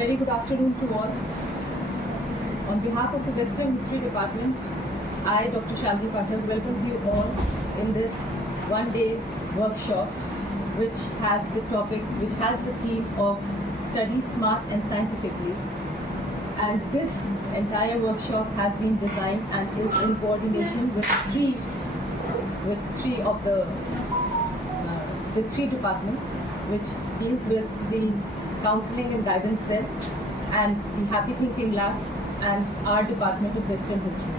very good afternoon to all. On behalf of the Western History Department, I, Dr. Shalini Pathak, welcomes you all in this one-day workshop, which has the theme of Study Smart and Scientifically. And this entire workshop has been designed and is in coordination with three departments, which deals with the Counseling and Guidance Cell and the Happy Thinking Lab and our Department of Western History.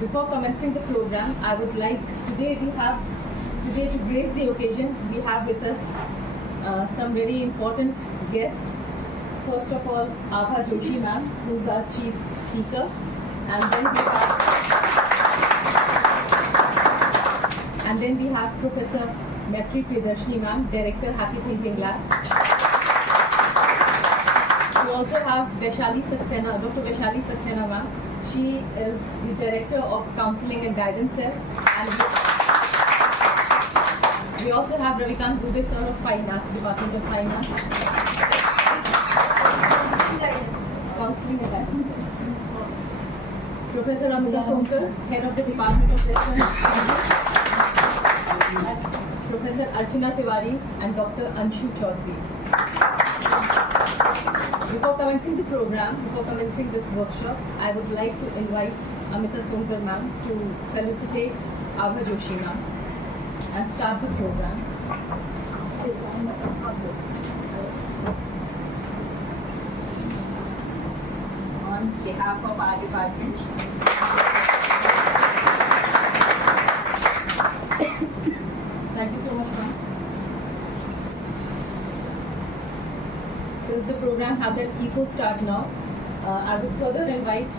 Before commencing the program, I would like today to grace the occasion, we have with us some very important guests. First of all, Abha Joshi ma'am, who's our chief speaker, and then we have Professor Maitri Priyadarshini ma'am, Director, Happy Thinking Lab. We also have Vaishali Saxena, Dr. Vaishali Saxena ma'am. She is the Director of Counseling and Guidance Cell. And we also have Ravikant Dubey, Sir of Fine Arts, Department of Fine Arts. Counseling and Guidance Cell. Professor Amita Sonkar, Head of the Department of Western History. Professor Archana Tiwari and Dr. Anshu Chaudhary. Before commencing this workshop, I would like to invite Amita Sonkar ma'am to felicitate Abha Joshi ma'am and start the program. On behalf of our department, Thank you so much, ma'am. Since the program has an eco start now, I would further invite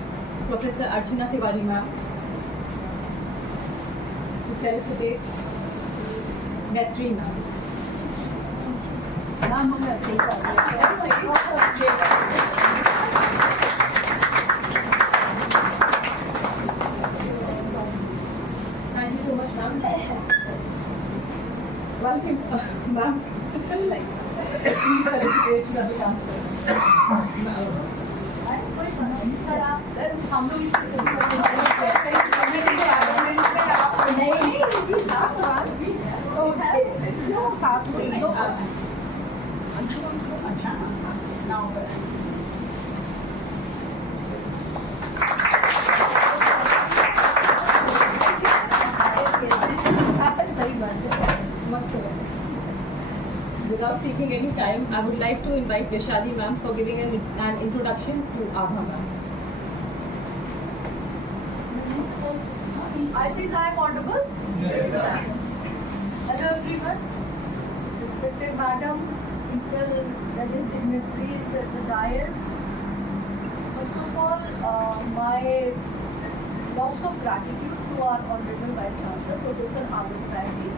Professor Archana Tiwari ma'am to felicitate Maitri ma'am. Thank you so much, ma'am. One thing, ma'am, please felicitate Ravikant sir. Sir हम लोग साथ सही बात है मत करो. Without taking any time, I would like to invite Vaishali ma'am for giving an introduction to Abha ma'am. I think I am audible. Yes, sir. Hello everyone. Respected madam, people, that is dignitaries at the dais. First of all, my lots of gratitude to our Honorable Vice Chancellor, Professor Abha Joshi,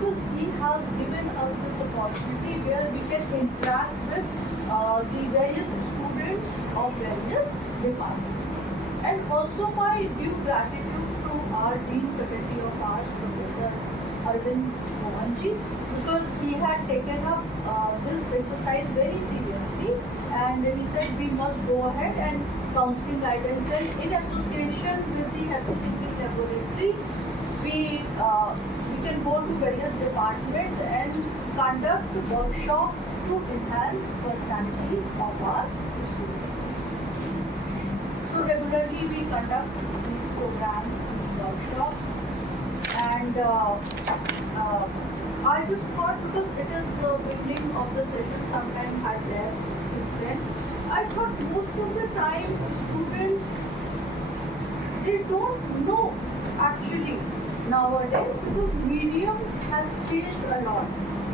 because he has given us this opportunity where we can interact with the various students of various departments. And also my due gratitude to our Dean Faculty of Arts, Professor Arvind Mohanji, because he had taken up this exercise very seriously, and he said we must go ahead and counseling guidance cell in association with the Happy Thinking Laboratory. We can go to various departments and conduct workshops to enhance personalities of our students. So regularly we conduct these programs, these workshops, and I just thought, because it is the beginning of the session, sometimes had labs since then, I thought most of the time students, they don't know actually nowadays, because medium has changed a lot.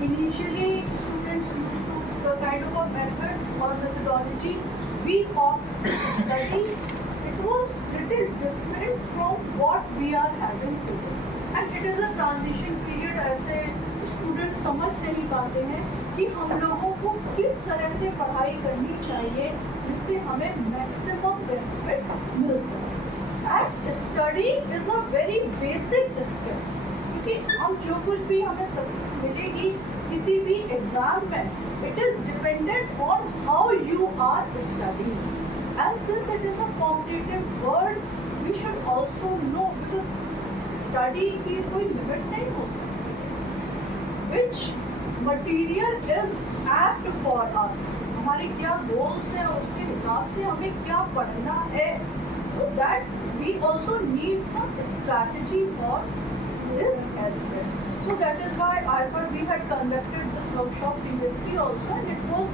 Initially, students used to the kind of methods or methodology we opt to study. It was little different from what we are having today, and it is a transition period. ऐसे students समझ नहीं पाते हैं कि हम लोगों को किस तरह से पढ़ाई करनी चाहिए जिससे हमें मैक्सिमम बेनिफिट मिल सके. And studying is a very basic skill. क्योंकि हम जो कुछ भी हमें सक्सेस मिलेगी किसी भी एग्जाम में, it is dependent on how you are studying. And since it is a competitive world, we should also know, because study की कोई लिमिट नहीं हो सकती. Which material is apt for us? हमारे क्या goals हैं, उसके हिसाब से हमें क्या पढ़ना है. So that we also need some strategy for this as well. So that is why I thought we had conducted this workshop previously also, and it was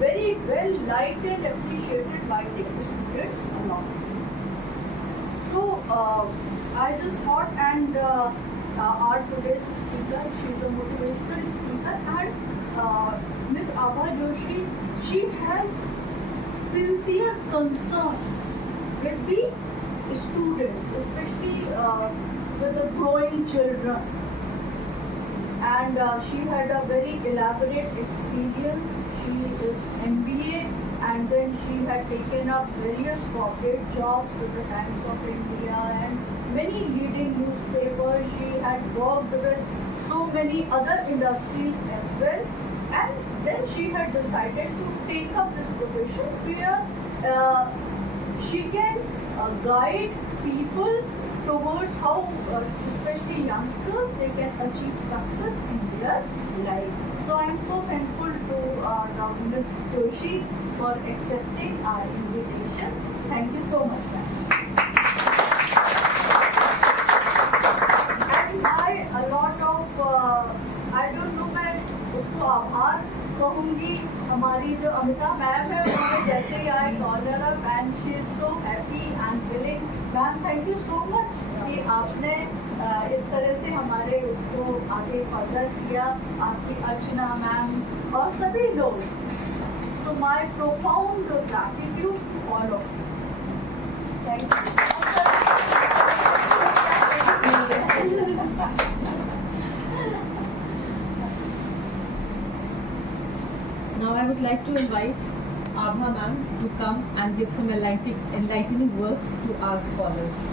very well liked and appreciated by the students along. So I just thought, and our today's speaker, she is a motivational speaker, and Ms. Abha Joshi, she has sincere concern with the students, especially with the growing children. And she had a very elaborate experience. She is MBA, and then she had taken up various corporate jobs with the Times of India and many leading newspapers. She had worked with so many other industries as well. And then she had decided to take up this profession where she can guide people towards how, especially youngsters, they can achieve success in their life. So I am so thankful to Ms. Joshi for accepting our invitation. Thank you so much, ma'am. And a lot of, I don't know, मैं उसको आभार कहूँगी. हमारी जो Amita ma'am है, उन्होंने जैसे ही I collar up and she is so happy and willing. Ma'am thank you so much कि आपने इस तरह से हमारे उसको आगे फर्दर किया. आपकी अर्चना मैम और सभी लोग. So my profound gratitude to all of you. Thank you. Now I would like to invite Abha ma'am to come and give some enlightening words to our scholars.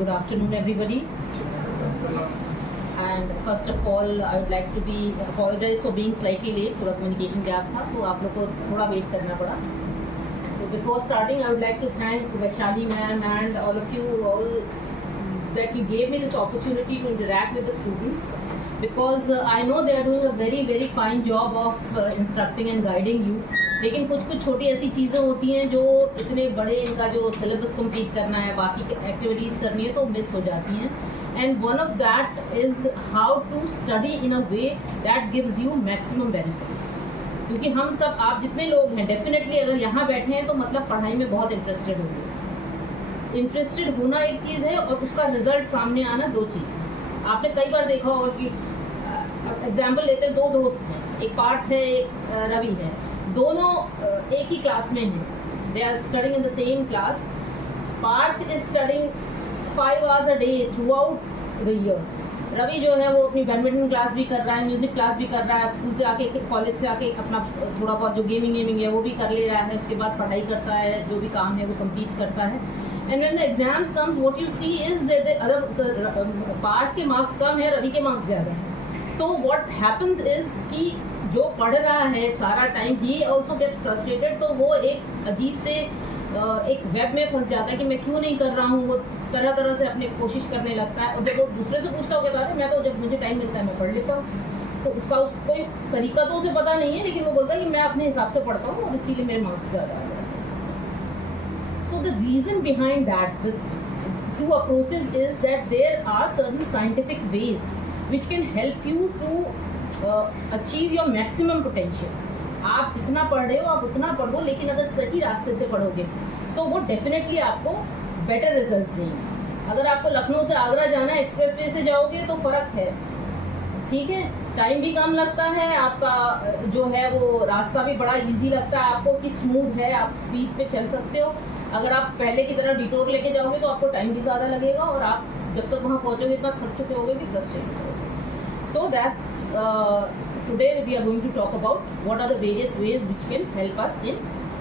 Good afternoon, everybody. And first of all, I would like to apologize for being slightly late. थोड़ा communication gap था, तो आप लोग को थोड़ा wait करना पड़ा. So before starting, I would like to thank Vaishali ma'am and all of you all that you gave me this opportunity to interact with the students, because I know they are doing a very very fine job of instructing and guiding you. लेकिन कुछ छोटी ऐसी चीज़ें होती हैं जो इतने बड़े इनका जो सिलेबस कंप्लीट करना है, बाकी एक्टिविटीज़ करनी है, तो मिस हो जाती हैं. And one of that is how to study in a way that gives you maximum benefit. क्योंकि हम सब, आप जितने लोग हैं, डेफिनेटली अगर यहाँ बैठे हैं तो मतलब पढ़ाई में बहुत इंटरेस्टेड होंगे. इंटरेस्टेड होना एक चीज़ है और उसका रिजल्ट सामने आना दो चीज़. आपने कई बार देखा होगा कि एग्जाम्पल लेते हैं, दो दोस्त हैं, एक पार्थ है, एक रवि है, दोनों एक ही क्लास में हैं. They are studying in the same class. Parth is studying 5 hours a day throughout the year. Ravi जो है वो अपनी बैडमिंटन क्लास भी कर रहा है, म्यूज़िक क्लास भी कर रहा है, स्कूल से आके, कॉलेज से आके अपना थोड़ा बहुत जो गेमिंग है वो भी कर ले रहा है, उसके बाद पढ़ाई करता है, जो भी काम है वो कंप्लीट करता है. And when the exams comes, what you see is the other Parth के मार्क्स कम है, रवि के मार्क्स ज़्यादा हैं. सो व्हाट हैपन्स इज कि जो पढ़ रहा है सारा time, he also get frustrated. तो वो एक अजीब से एक वेब में फंस जाता है कि मैं क्यों नहीं कर रहा हूँ. वो तरह तरह से अपने कोशिश करने लगता है, और जब वो दूसरे से पूछता हो कहता है मैं तो जब मुझे टाइम मिलता है मैं पढ़ लेता हूँ. तो उसका कोई तरीका तो उसे पता नहीं है, लेकिन वो बोलता है कि मैं अपने हिसाब से पढ़ता हूँ और इसीलिए मेरे मार्क्स ज़्यादा आ जाते हैं. So the reason behind that, the two approaches is that there are certain scientific ways which can help you to achieve your maximum potential. आप जितना पढ़ रहे हो आप उतना पढ़ो, लेकिन अगर सही रास्ते से पढ़ोगे तो वो डेफिनेटली आपको बेटर रिजल्ट्स देंगे। अगर आपको लखनऊ से आगरा जाना है एक्सप्रेसवे से जाओगे तो फ़र्क है, ठीक है, टाइम भी कम लगता है, आपका जो है वो रास्ता भी बड़ा इजी लगता है आपको कि स्मूथ है, आप स्पीड पे चल सकते हो। अगर आप पहले की तरह डिटोर लेके जाओगे तो आपको टाइम भी ज़्यादा लगेगा और आप जब तक वहाँ पहुँचोगे इतना थक चुके होगे भी फ्रस्ट्रेटेड होगे। So that's today we are going to talk about what are the various ways which can help us in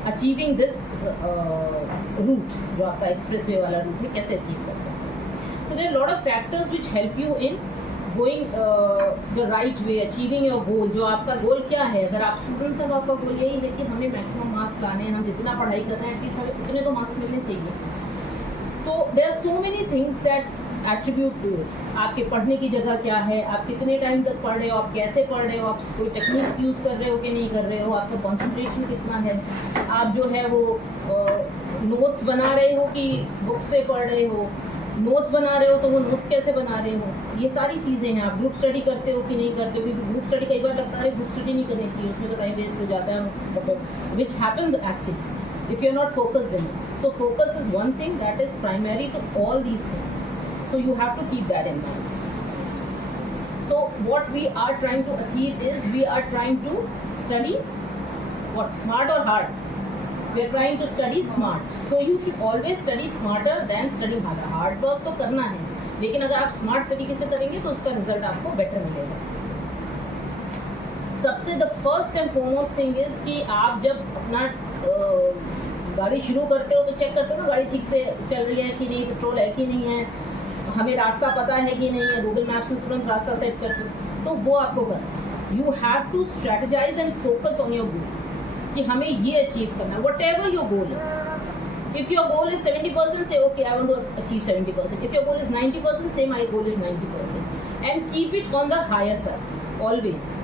achieving this route, जो आपका एक्सप्रेसवे वाला रूट है, कैसे अचीव कर सकते हैं। So there are lot of factors which help you in going the right way, achieving your goal. जो आपका गोल क्या है, अगर आप स्टूडेंट्स हैं तो आपका गोल यही है कि हमें मैक्सिमम मार्क्स लाने हैं, हम जितना पढ़ाई कर रहे हैं एटलीस्ट हमें उतने तो मार्क्स मिलने चाहिए। तो there are so many things that attribute to it. आपके पढ़ने की जगह क्या है, आप कितने टाइम तक पढ़ रहे हो, आप कैसे पढ़ रहे हो, आप कोई टेक्निक्स यूज़ कर रहे हो कि नहीं कर रहे हो, आपका कॉन्सेंट्रेशन कितना है, आप जो है वो नोट्स बना रहे हो कि बुक से पढ़ रहे हो, नोट्स बना रहे हो तो वो नोट्स कैसे बना रहे हो, ये सारी चीज़ें हैं। आप ग्रुप स्टडी करते हो कि नहीं करते हो, क्योंकि ग्रुप स्टडी कई बार लगता है ग्रुप स्टडी नहीं करनी चाहिए, उसमें तो टाइम वेस्ट हो जाता है, which happens actually if you are not focused in. So focus is one thing that is primary to all these things. So you have to keep that in mind. So what we are trying to achieve is we are trying to study what, smart or hard? We are trying to study smart. So you should always study smarter than study harder. Hard work तो करना है, लेकिन अगर आप smart तरीके से करेंगे तो उसका रिजल्ट आपको बेटर मिलेगा। सबसे the first and foremost thing is कि आप जब अपना गाड़ी शुरू करते हो तो चेक करते हो ना गाड़ी ठीक से चल रही है कि नहीं, पेट्रोल है कि नहीं है, हमें रास्ता पता है कि नहीं है, गूगल मैप्स में तुरंत रास्ता सेट करते हो, तो वो आपको करना है। You have to strategise and focus on your goal कि हमें ये अचीव करना है, whatever your goal is. If your goal is 70%, say okay I want to achieve 70%। If your goal is 90%, say my goal is 90%, and keep it on the higher side always,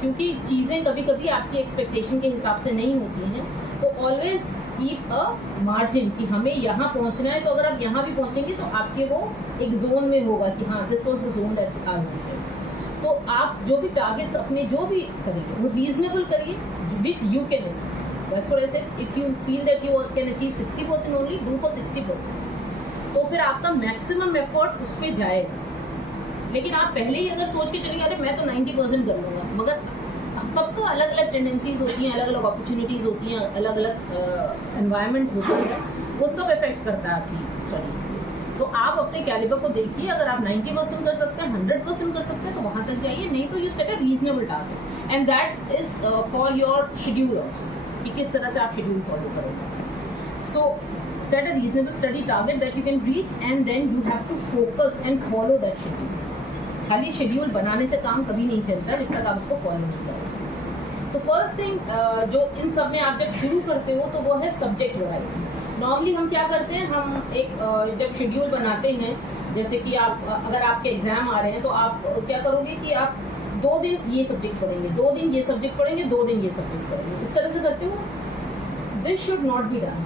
क्योंकि चीज़ें कभी कभी आपकी expectation के हिसाब से नहीं होती हैं। तो ऑलवेज कीप अ मार्जिन कि हमें यहाँ पहुँचना है, तो अगर आप यहाँ भी पहुँचेंगे तो आपके वो एक जोन में होगा कि हाँ this was the zone that I wanted. तो आप जो भी टारगेट्स अपने जो भी करिए वो रीजनेबल करिए, which you can achieve. That's what I said, if you feel that you can achieve 60% only, do for 60%, तो फिर आपका मैक्सिमम एफर्ट उस पर जाएगा। लेकिन आप पहले ही अगर सोच के चलेंगे अरे मैं तो 90% कर लूँगा, मगर सबको अलग अलग टेंडेंसीज होती हैं, अलग अलग अपॉर्चुनिटीज़ होती हैं, अलग अलग एनवायरनमेंट होता है, वो सब इफेक्ट करता है आपकी स्टडीज़ पे। तो आप अपने कैलिबर को देखिए, अगर आप 90% कर सकते हैं, 100% कर सकते हैं तो वहाँ तक जाइए, नहीं तो you set a reasonable target, and that is for your schedule also, कि किस तरह से आप शेड्यूल फॉलो करोगे। So set a reasonable study target that you can reach, and then you have to focus and follow that schedule. खाली schedule बनाने से काम कभी नहीं चलता जब तक आप उसको फॉलो नहीं करोगे। तो फर्स्ट थिंग जो इन सब में आप जब शुरू करते हो तो वो है सब्जेक्ट वैरायटी। नॉर्मली हम क्या करते हैं, हम एक जब शेड्यूल बनाते हैं, जैसे कि आप अगर आपके एग्ज़ाम आ रहे हैं तो आप क्या करोगे कि आप 2 दिन ये सब्जेक्ट पढ़ेंगे, 2 दिन ये सब्जेक्ट पढ़ेंगे, 2 दिन ये सब्जेक्ट पढ़ेंगे, इस तरह से करते हो। This should not be done,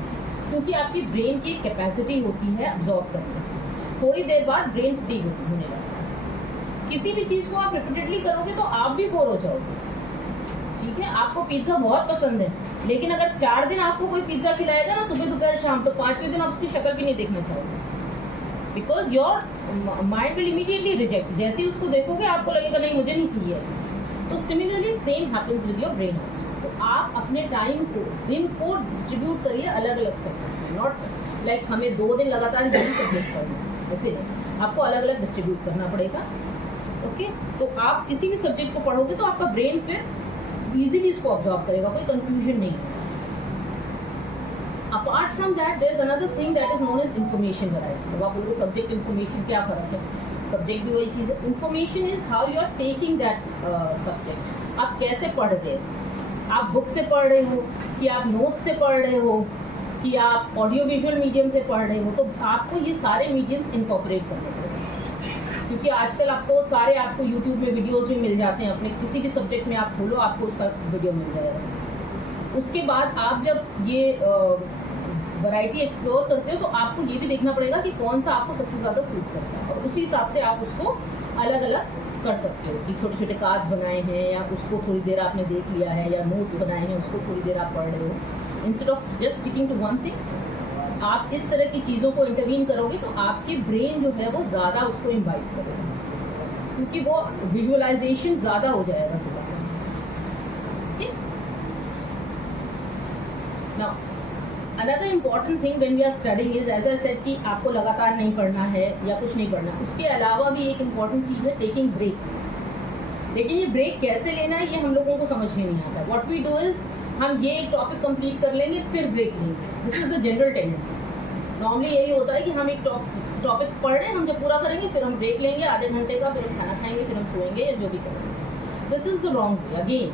क्योंकि आपकी ब्रेन की कैपेसिटी होती है अब्जॉर्ब करने की, थोड़ी देर बाद ब्रेन फटीग होने लगता है। किसी भी चीज़ को आप रिपीटेडली करोगे तो आप भी बोर हो जाओगे। ठीक है, आपको पिज्ज़ा बहुत पसंद है, लेकिन अगर 4 दिन आपको कोई पिज्ज़ा खिलाएगा ना सुबह दोपहर शाम, तो 5वें दिन आप उसकी शक्ल भी नहीं देखना चाहोगे, because your mind will immediately reject. जैसे ही उसको देखोगे आपको लगेगा नहीं मुझे नहीं चाहिए। तो similarly same happens with your brain also. तो आप अपने टाइम को, दिन को डिस्ट्रीब्यूट करिए अलग अलग सब्जेक्ट में, नॉट लाइक हमें 2 दिन लगातार यही सब्जेक्ट पढ़ना है, ऐसे नहीं, आपको अलग अलग डिस्ट्रीब्यूट करना पड़ेगा। ओके, तो आप किसी भी सब्जेक्ट को पढ़ोगे तो आपका ब्रेन फिर इजीली इसको ऑब्जॉर्व करेगा, कोई कंफ्यूजन नहीं। Apart from that there is another thing that is known as information variety. अब आप बोलोगे सब्जेक्ट इन्फॉर्मेशन क्या फ़र्क है, सब्जेक्ट भी वही चीज़ है। Information is how you are taking that subject, आप कैसे पढ़ रहे हो, आप बुक से पढ़ रहे हो कि आप नोट से पढ़ रहे हो कि आप ऑडियो विजुअल मीडियम से पढ़ रहे हो। तो आपको ये सारे मीडियम्स इनकॉर्पोरेट करने पड़ेंगे, क्योंकि आजकल आपको सारे आपको यूट्यूब में वीडियोस भी मिल जाते हैं, अपने किसी भी सब्जेक्ट में आप खोलो आपको उसका वीडियो मिल जाएगा। उसके बाद आप जब ये वैरायटी एक्सप्लोर करते हो तो आपको ये भी देखना पड़ेगा कि कौन सा आपको सबसे ज़्यादा सूट करता है, और उसी हिसाब से आप उसको अलग अलग कर सकते हो कि छोटे छोटे कार्ड्स बनाए हैं या उसको थोड़ी देर आपने देख लिया है, या नोट्स बनाए हैं उसको थोड़ी देर आप पढ़ रहे हो, instead of just sticking to one thing. आप इस तरह की चीज़ों को इंटरवीन करोगे तो आपकी ब्रेन जो है वो ज़्यादा उसको इम्बाइब करेगा, क्योंकि वो विजुअलाइजेशन ज़्यादा हो जाएगा थोड़ा सा। ठीक। Now another important thing when we are studying is, as I said कि आपको लगातार नहीं पढ़ना है या कुछ नहीं पढ़ना, उसके अलावा भी एक इम्पॉर्टेंट चीज़ है टेकिंग ब्रेक्स। लेकिन ये ब्रेक कैसे लेना है ये हम लोगों को समझ में नहीं आता। व्हाट वी डू इज, हम ये एक टॉपिक कंप्लीट कर लेंगे फिर ब्रेक लेंगे। This is the general tendency. Normally यही होता है कि हम एक टॉपिक पढ़ रहे हैं, हम जब पूरा करेंगे फिर हम ब्रेक लेंगे आधे घंटे का, फिर हम खाना खाएंगे, फिर हम सोएंगे या जो भी करेंगे। This is the wrong way. Again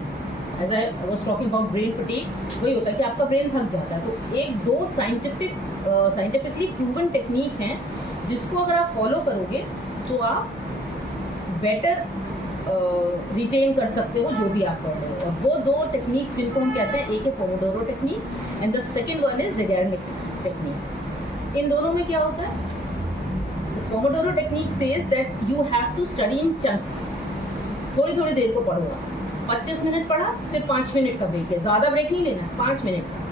as I was talking about brain fatigue, वही होता है कि आपका ब्रेन थक जाता है। तो एक दो साइंटिफिकली प्रूवन टेक्निक हैं जिसको अगर आप फॉलो करोगे तो आप बेटर रिटेन कर सकते हो जो भी आप पढ़ रहे हो। और वो दो टेक्निक्स जिनको हम कहते हैं, एक है Pomodoro technique and the second one is Zeigarnik technique. इन दोनों में क्या होता है? Pomodoro technique says that you have to study in chunks. थोड़ी थोड़ी देर को पढ़ोगा, 25 मिनट पढ़ा, फिर 5 मिनट का ब्रेक है। ज़्यादा ब्रेक नहीं लेना, 5 मिनट का।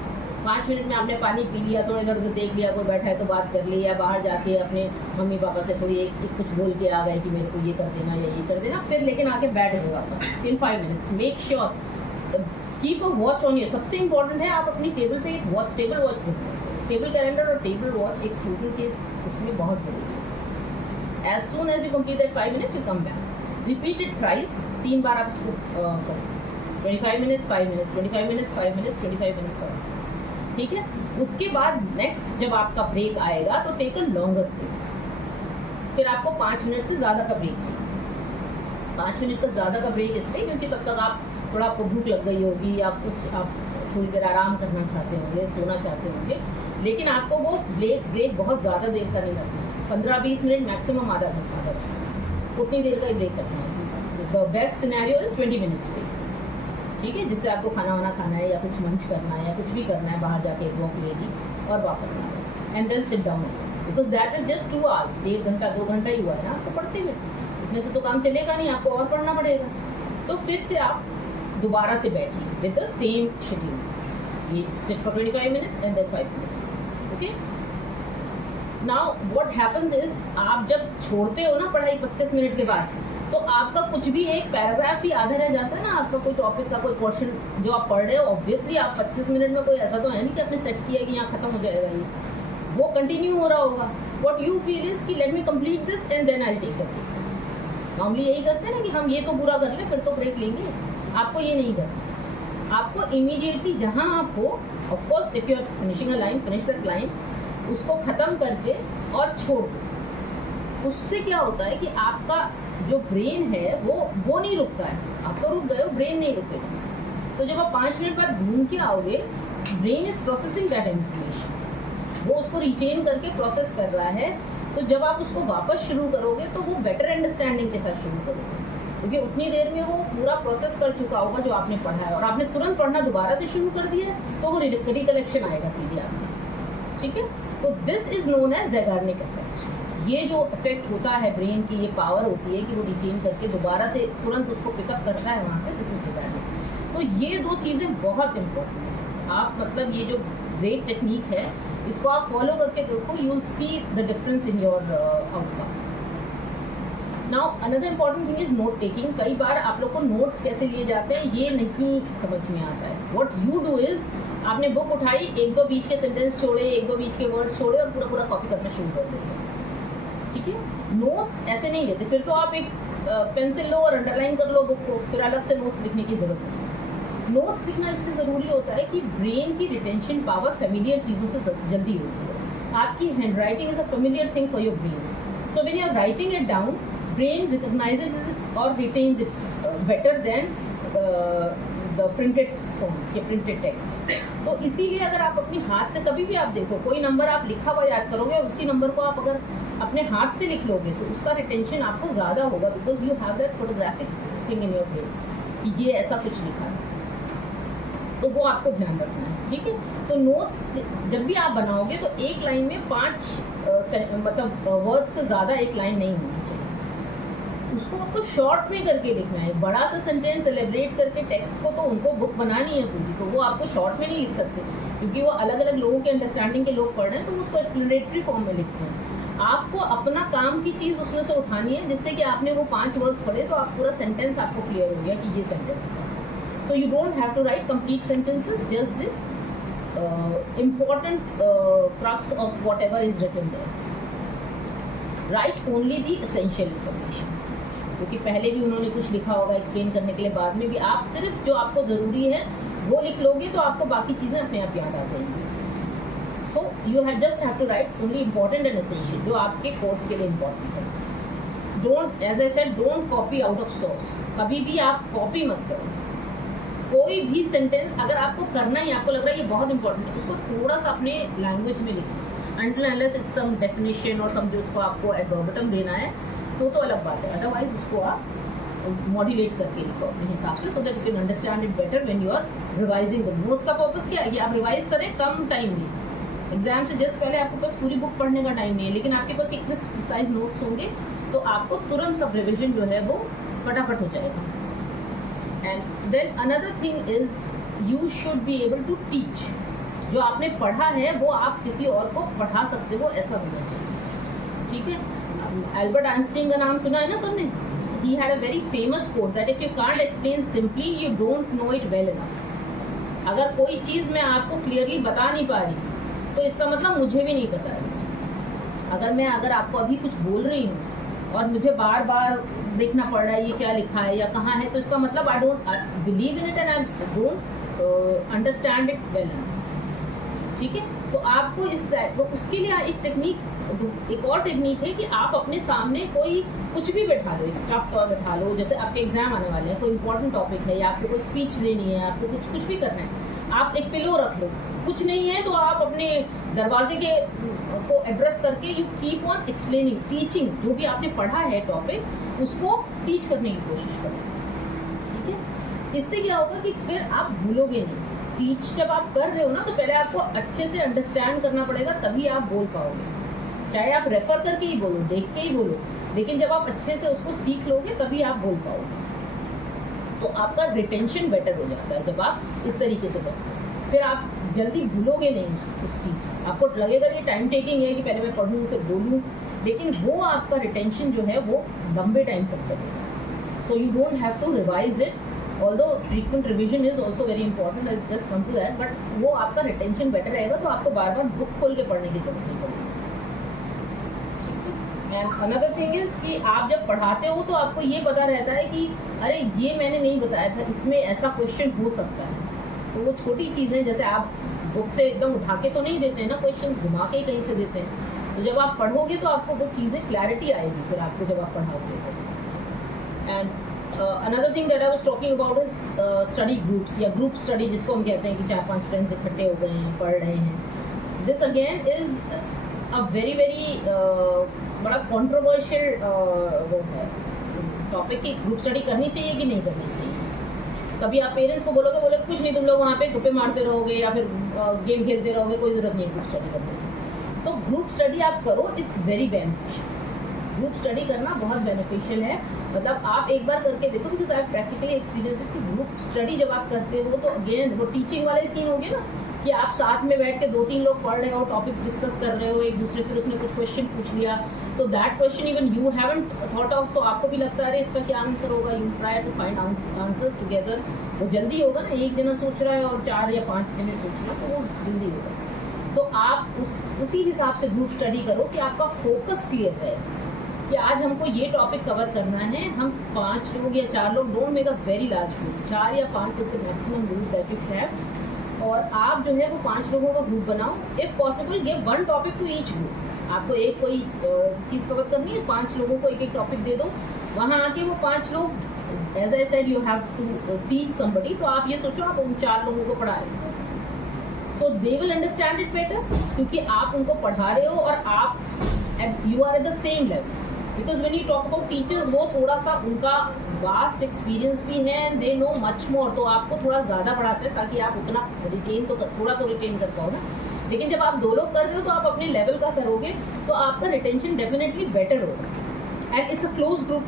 5 मिनट में आपने पानी पी लिया, थोड़ा इधर उधर देख लिया, कोई बैठा है तो बात कर ली, या बाहर जाके अपने मम्मी पापा से थोड़ी एक कुछ बोल के आ गए कि मेरे को ये कर देना या ये कर देना, फिर लेकिन आके बैठ गए वापस in 5 minutes. Make sure keep a watch on your. सबसे इंपॉर्टेंट है आप अपनी टेबल पे एक टेबल वॉच रखें। टेबल कैलेंडर और टेबल वॉच एक स्टूडेंट के उसमें बहुत ज़रूरी है। As soon as you complete that 5 minutes you come back, repeat it thrice, 3 बार आप इसको करो। 25 minutes 5 minutes, 25 minutes 5 minutes, 25 minutes 5 minutes. ठीक है। उसके बाद नेक्स्ट जब आपका ब्रेक आएगा तो टेक अ लॉन्गर ब्रेक। फिर आपको 5 मिनट से ज़्यादा का ब्रेक चाहिए। 5 मिनट का ज़्यादा का ब्रेक इसलिए क्योंकि तब तक आप थोड़ा, आपको भूख लग गई होगी या कुछ आप थोड़ी देर आराम करना चाहते होंगे, सोना चाहते होंगे, लेकिन आपको वो ब्रेक बहुत ज़्यादा देर का नहीं रखना है। 15-20 मिनट मैक्सिमम, आधा घंटा बस, उतनी देर का ही ब्रेक रखना है। The best scenario is 20 minutes break. ठीक है, जिससे आपको खाना वाना खाना है या कुछ मंच करना है या कुछ भी करना है, बाहर जाके एक वॉक ले ली और वापस आ गए and then sit down, because that is just 2 hours. 1 घंटा 2 घंटा ही हुआ है ना आपको पढ़ते हुए, इतने से तो काम चलेगा नहीं, आपको और पढ़ना पड़ेगा। तो फिर से आप दोबारा से बैठिए विद द सेम शेड्यूल। ये sit for 25 minutes and then 5 minutes. Okay, now what happens is, आप जब छोड़ते हो ना पढ़ाई 25 मिनट के बाद, तो आपका कुछ भी एक पैराग्राफ भी आधा रह जाता है ना, आपका कोई टॉपिक का कोई पोर्शन जो आप पढ़ रहे हो। ऑब्वियसली आप 25 मिनट में कोई ऐसा तो है नहीं कि आपने सेट किया कि यहाँ खत्म हो जाएगा, ये वो कंटिन्यू हो रहा होगा। व्हाट यू फील इज कि let me complete this and then I take the break. Normally यही करते हैं ना कि हम ये तो पूरा कर लें फिर तो ब्रेक लेंगे। आपको ये नहीं करना, आपको इमीडिएटली जहाँ आप हो, of course if you are finishing a line, finish that line, उसको ख़त्म करके और छोड़ दो। उससे क्या होता है कि आपका जो ब्रेन है वो नहीं रुकता है। आप तो रुक गए हो, ब्रेन नहीं रुकेगा। तो जब आप 5 मिनट बाद घूम के आओगे, brain is processing that information, वो उसको रिचेन करके प्रोसेस कर रहा है। तो जब आप उसको वापस शुरू करोगे तो वो बेटर अंडरस्टैंडिंग के साथ शुरू करोगे, क्योंकि उतनी देर में वो पूरा प्रोसेस कर चुका होगा जो आपने पढ़ा है, और आपने तुरंत पढ़ना दोबारा से शुरू कर दिया है तो वो रिकलेक्शन आएगा सीधे आपको। ठीक है, तो this is known as Zeigarnik effect. ये जो इफेक्ट होता है ब्रेन की, ये पावर होती है कि वो रिटेन करके दोबारा से तुरंत उसको पिकअप करता है वहाँ से, दिस इज ज़ेगार्निक। तो ये 2 चीज़ें बहुत इंपॉर्टेंट हैं। आप मतलब ये जो ब्रेक टेक्निक है इसको आप फॉलो करके देखो, you will see the difference in your outcome. Now another important thing is note taking. कई बार आप लोग को नोट्स कैसे लिए जाते हैं ये नहीं समझ में आता है। व्हाट यू डू इज, आपने बुक उठाई, 1-2 बीच के सेंटेंस छोड़े, 1-2 बीच के वर्ड्स छोड़े और पूरा कॉपी करना शुरू कर देते। ठीक है, नोट्स ऐसे नहीं लेते। फिर तो आप एक पेंसिल लो और अंडरलाइन कर लो बुक को, फिर अलग से नोट्स लिखने की जरूरत नहीं। नोट्स लिखना इसलिए ज़रूरी होता है कि ब्रेन की रिटेंशन पावर फेमिलियर चीज़ों से जल्दी होती है। आपकी handwriting is a familiar thing for your brain, so when you are writing it down, brain recognises it और retains it better than the printed forms या प्रिंटेड टेक्स्ट। तो इसीलिए अगर आप अपने हाथ से कभी भी आप देखो, कोई नंबर आप लिखा हुआ याद करोगे और उसी नंबर को आप अगर अपने हाथ से लिख लोगे तो उसका रिटेंशन आपको ज़्यादा होगा, because you have that photographic thing in your brain कि ये ऐसा कुछ लिखा है। तो वो आपको ध्यान रखना है। ठीक है, तो नोट्स जब भी आप बनाओगे तो एक लाइन में 5 मतलब वर्ड से ज़्यादा एक लाइन नहीं होनी चाहिए। उसको आपको शॉर्ट में करके लिखना है। बड़ा सा सेंटेंस एलेबरेट करके टेक्स्ट को तो उनको बुक बनानी है पूरी, तो वो आपको शॉर्ट में नहीं लिख सकते, क्योंकि वो अलग अलग लोगों के अंडरस्टैंडिंग के लोग पढ़ रहे हैं, तो उसको एक्सप्लेनेटरी फॉर्म में लिखते हैं। आपको अपना काम की चीज़ उसमें से उठानी है, जिससे कि आपने वो 5 वर्ड्स पढ़े तो आप पूरा सेंटेंस आपको क्लियर हो गया कि ये सेंटेंस था। So you don't have to write complete sentences, just the important crux of whatever is written there. Write only the essential information, क्योंकि पहले भी उन्होंने कुछ लिखा होगा एक्सप्लेन करने के लिए, बाद में भी आप सिर्फ जो आपको ज़रूरी है वो लिख लोगे तो आपको बाकी चीज़ें अपने आप याद आ जाएंगी। So you just have to write only important and essential, जो आपके कोर्स के लिए इम्पॉर्टेंट है। Don't, as I said, don't copy out of source. कभी भी आप कॉपी मत करो। कोई भी सेंटेंस अगर आपको करना ही, आपको लग रहा है ये बहुत इंपॉर्टेंट है, उसको थोड़ा सा अपने लैंग्वेज में लिखो। Until unless it's some definition और सम जो उसको आपको एडवर्बटम देना है तो अलग बात है, अदरवाइज उसको आप मॉड्यूलेट करके लिखो अपने हिसाब से, so that you can understand it better when you are revising the notes. का पर्पस क्या है कि आप रिवाइज करें कम टाइम में। एग्जाम से जस्ट पहले आपके पास पूरी बुक पढ़ने का टाइम नहीं है, लेकिन आपके पास एक प्रिसाइज नोट्स होंगे तो आपको तुरंत सब रिविजन जो है वो फटाफट हो जाएगा। And then another thing is you should be able to teach. जो आपने पढ़ा है वो आप किसी और को पढ़ा सकते हो, ऐसा होना चाहिए। ठीक है, एल्बर्ट आइंस्टीन का नाम सुना है ना सबने? He had a very famous quote that if you can't explain simply, you don't know it well enough. अगर कोई चीज़ मैं आपको क्लियरली बता नहीं पा रही तो इसका मतलब मुझे भी नहीं पता है वो चीज़। अगर आपको अभी कुछ बोल रही हूँ और मुझे बार बार देखना पड़ रहा है ये क्या लिखा है या कहाँ है, तो इसका मतलब I don't believe in it and I don't understand it well enough. ठीक है, तो आपको उसके लिए एक और टेक्निक है कि आप अपने सामने कोई कुछ भी बैठा लो, एक स्टफ टॉय बैठा लो। जैसे आपके एग्जाम आने वाले हैं, कोई इंपॉर्टेंट टॉपिक है या आपको कोई स्पीच देनी है, आपको कुछ भी करना है, आप एक पिलो रख लो। कुछ नहीं है तो आप अपने दरवाजे के को एड्रेस करके you keep on explaining, teaching, जो भी आपने पढ़ा है टॉपिक उसको टीच करने की कोशिश करो। ठीक है, इससे क्या होगा कि फिर आप भूलोगे नहीं। टीच जब आप कर रहे हो ना, तो पहले आपको अच्छे से अंडरस्टैंड करना पड़ेगा, तभी आप बोल पाओगे। चाहे आप रेफर करके ही बोलो, देख के ही बोलो, लेकिन जब आप अच्छे से उसको सीख लोगे तभी आप बोल पाओगे। तो आपका रिटेंशन बेटर हो जाता है जब आप इस तरीके से करो, फिर आप जल्दी भूलोगे नहीं उस चीज़। आपको लगेगा ये टाइम टेकिंग है कि पहले मैं पढ़ूँ फिर बोलूँ, लेकिन वो आपका रिटेंशन जो है वो लंबे टाइम तक चलेगा। So you don't have to revise it, although frequent revision is also very important, I just come to that, but वो आपका रिटेंशन बेटर रहेगा, तो आपको बार बार बुक खोल के पढ़ने की जरूरत नहीं पड़ेगी। एंड अनदर थिंग इज कि आप जब पढ़ाते हो तो आपको ये पता रहता है कि अरे ये मैंने नहीं बताया था, इसमें ऐसा क्वेश्चन हो सकता है। तो वो छोटी चीज़ें, जैसे आप बुक से एकदम उठा के तो नहीं देते हैं ना, क्वेश्चन घुमा के ही कहीं से देते हैं, तो जब आप पढ़ोगे तो आपको वो चीज़ें क्लैरिटी आएगी फिर आपको जब आप पढ़ाओगे। And another thing that I was talking about is study groups या ग्रुप स्टडी, जिसको हम कहते हैं कि 4-5 फ्रेंड्स इकट्ठे हो गए हैं, पढ़ रहे हैं। This again is a very बड़ा कॉन्ट्रोवर्शियल वो है टॉपिक कि ग्रुप स्टडी करनी चाहिए कि नहीं करनी चाहिए। कभी आप पेरेंट्स को बोलोगे कुछ नहीं, तुम लोग वहाँ पे गुप्पे मारते रहोगे या फिर गेम खेलते रहोगे, कोई ज़रूरत नहीं है ग्रुप स्टडी करने की। तो ग्रुप स्टडी आप करो, it's very beneficial. Group study करना बहुत बेनिफिशियल है, मतलब आप एक बार करके देखो, बिकॉज आई प्रैक्टिकली एक्सपीरियंस है कि ग्रुप स्टडी जब आप करते हो तो अगेन वो टीचिंग वाले सीन हो गए ना, कि आप साथ में बैठ के 2-3 लोग पढ़ रहे हो, टॉपिक्स डिस्कस कर रहे हो एक दूसरे, फिर उसने कुछ क्वेश्चन पूछ लिया, तो that question even you haven't thought of, तो आपको भी लगता है इसका क्या आंसर होगा, you try to find answers together. वो जल्दी होगा ना, एक जना सोच रहा है और 4 या 5 जने सोच रहे हैं, तो वो जल्दी होगा। तो आप उसी हिसाब से ग्रुप स्टडी करो कि आपका फोकस क्लियर रहे कि आज हमको ये टॉपिक कवर करना है। हम 5 लोग या 4 लोग, don't make a very large group, 4 या 5 is the maximum group that you have, और आप जो है वो 5 लोगों का ग्रुप बनाओ। If possible give 1 topic to each group. आपको एक कोई चीज़ कवर करनी है, 5 लोगों को एक टॉपिक दे दो, वहाँ आके वो 5 लोग, as I said, you have to teach somebody, तो आप ये सोचो आप उन 4 लोगों को पढ़ा रहे हो, so they will understand it better, क्योंकि आप उनको पढ़ा रहे हो और आप you are at the same level. Because when you talk about teachers, वो थोड़ा सा उनका वास्ट एक्सपीरियंस भी है and they know much more, तो आपको थोड़ा ज़्यादा पढ़ाते हैं ताकि आप उतना रिटेन तो थोड़ा तो रिटेन कर पाओ ना। लेकिन जब आप 2 लोग कर रहे हो तो आप अपने लेवल का करोगे तो आपका रिटेंशन डेफिनेटली बेटर होगा। And it's a close group,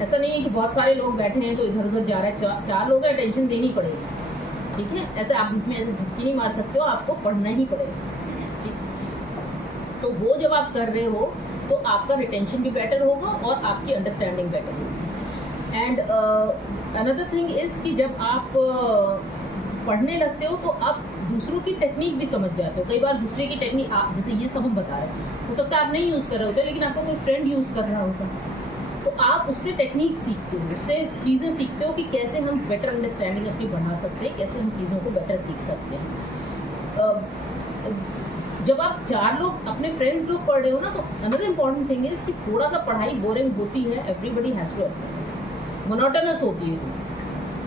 ऐसा नहीं है कि बहुत सारे लोग बैठे हैं तो इधर उधर जा रहे हैं, चार लोग हैं, टेंशन देनी पड़ेगी, ठीक है। ऐसे आप इसमें ऐसे झपकी नहीं मार सकते हो, आपको पढ़ना ही पड़ेगा, ठीक। तो वो जब आप कर रहे हो तो आपका रिटेंशन भी बेटर होगा और आपकी अंडरस्टैंडिंग बेटर होगी। एंड अनदर थिंग इज़ कि जब आप पढ़ने लगते हो तो आप दूसरों की टेक्निक भी समझ जाते हो। कई बार दूसरे की टेक्निक आप जैसे ये सब हम बता रहे हैं, हो सकता है आप नहीं यूज़ कर रहे होते, लेकिन आपका कोई फ्रेंड यूज़ कर रहा होगा, तो आप उससे टेक्निक सीखते हो, उससे चीज़ें सीखते हो कि कैसे हम बेटर अंडरस्टैंडिंग अपनी बढ़ा सकते हैं, कैसे हम चीज़ों को बेटर सीख सकते हैं। जब आप 4 लोग अपने फ्रेंड्स लोग पढ़ रहे हो ना, तो अनदर इम्पॉर्टेंट थिंग इज़ कि थोड़ा सा पढ़ाई बोरिंग होती है, everybody has to admit, monotonous होती है,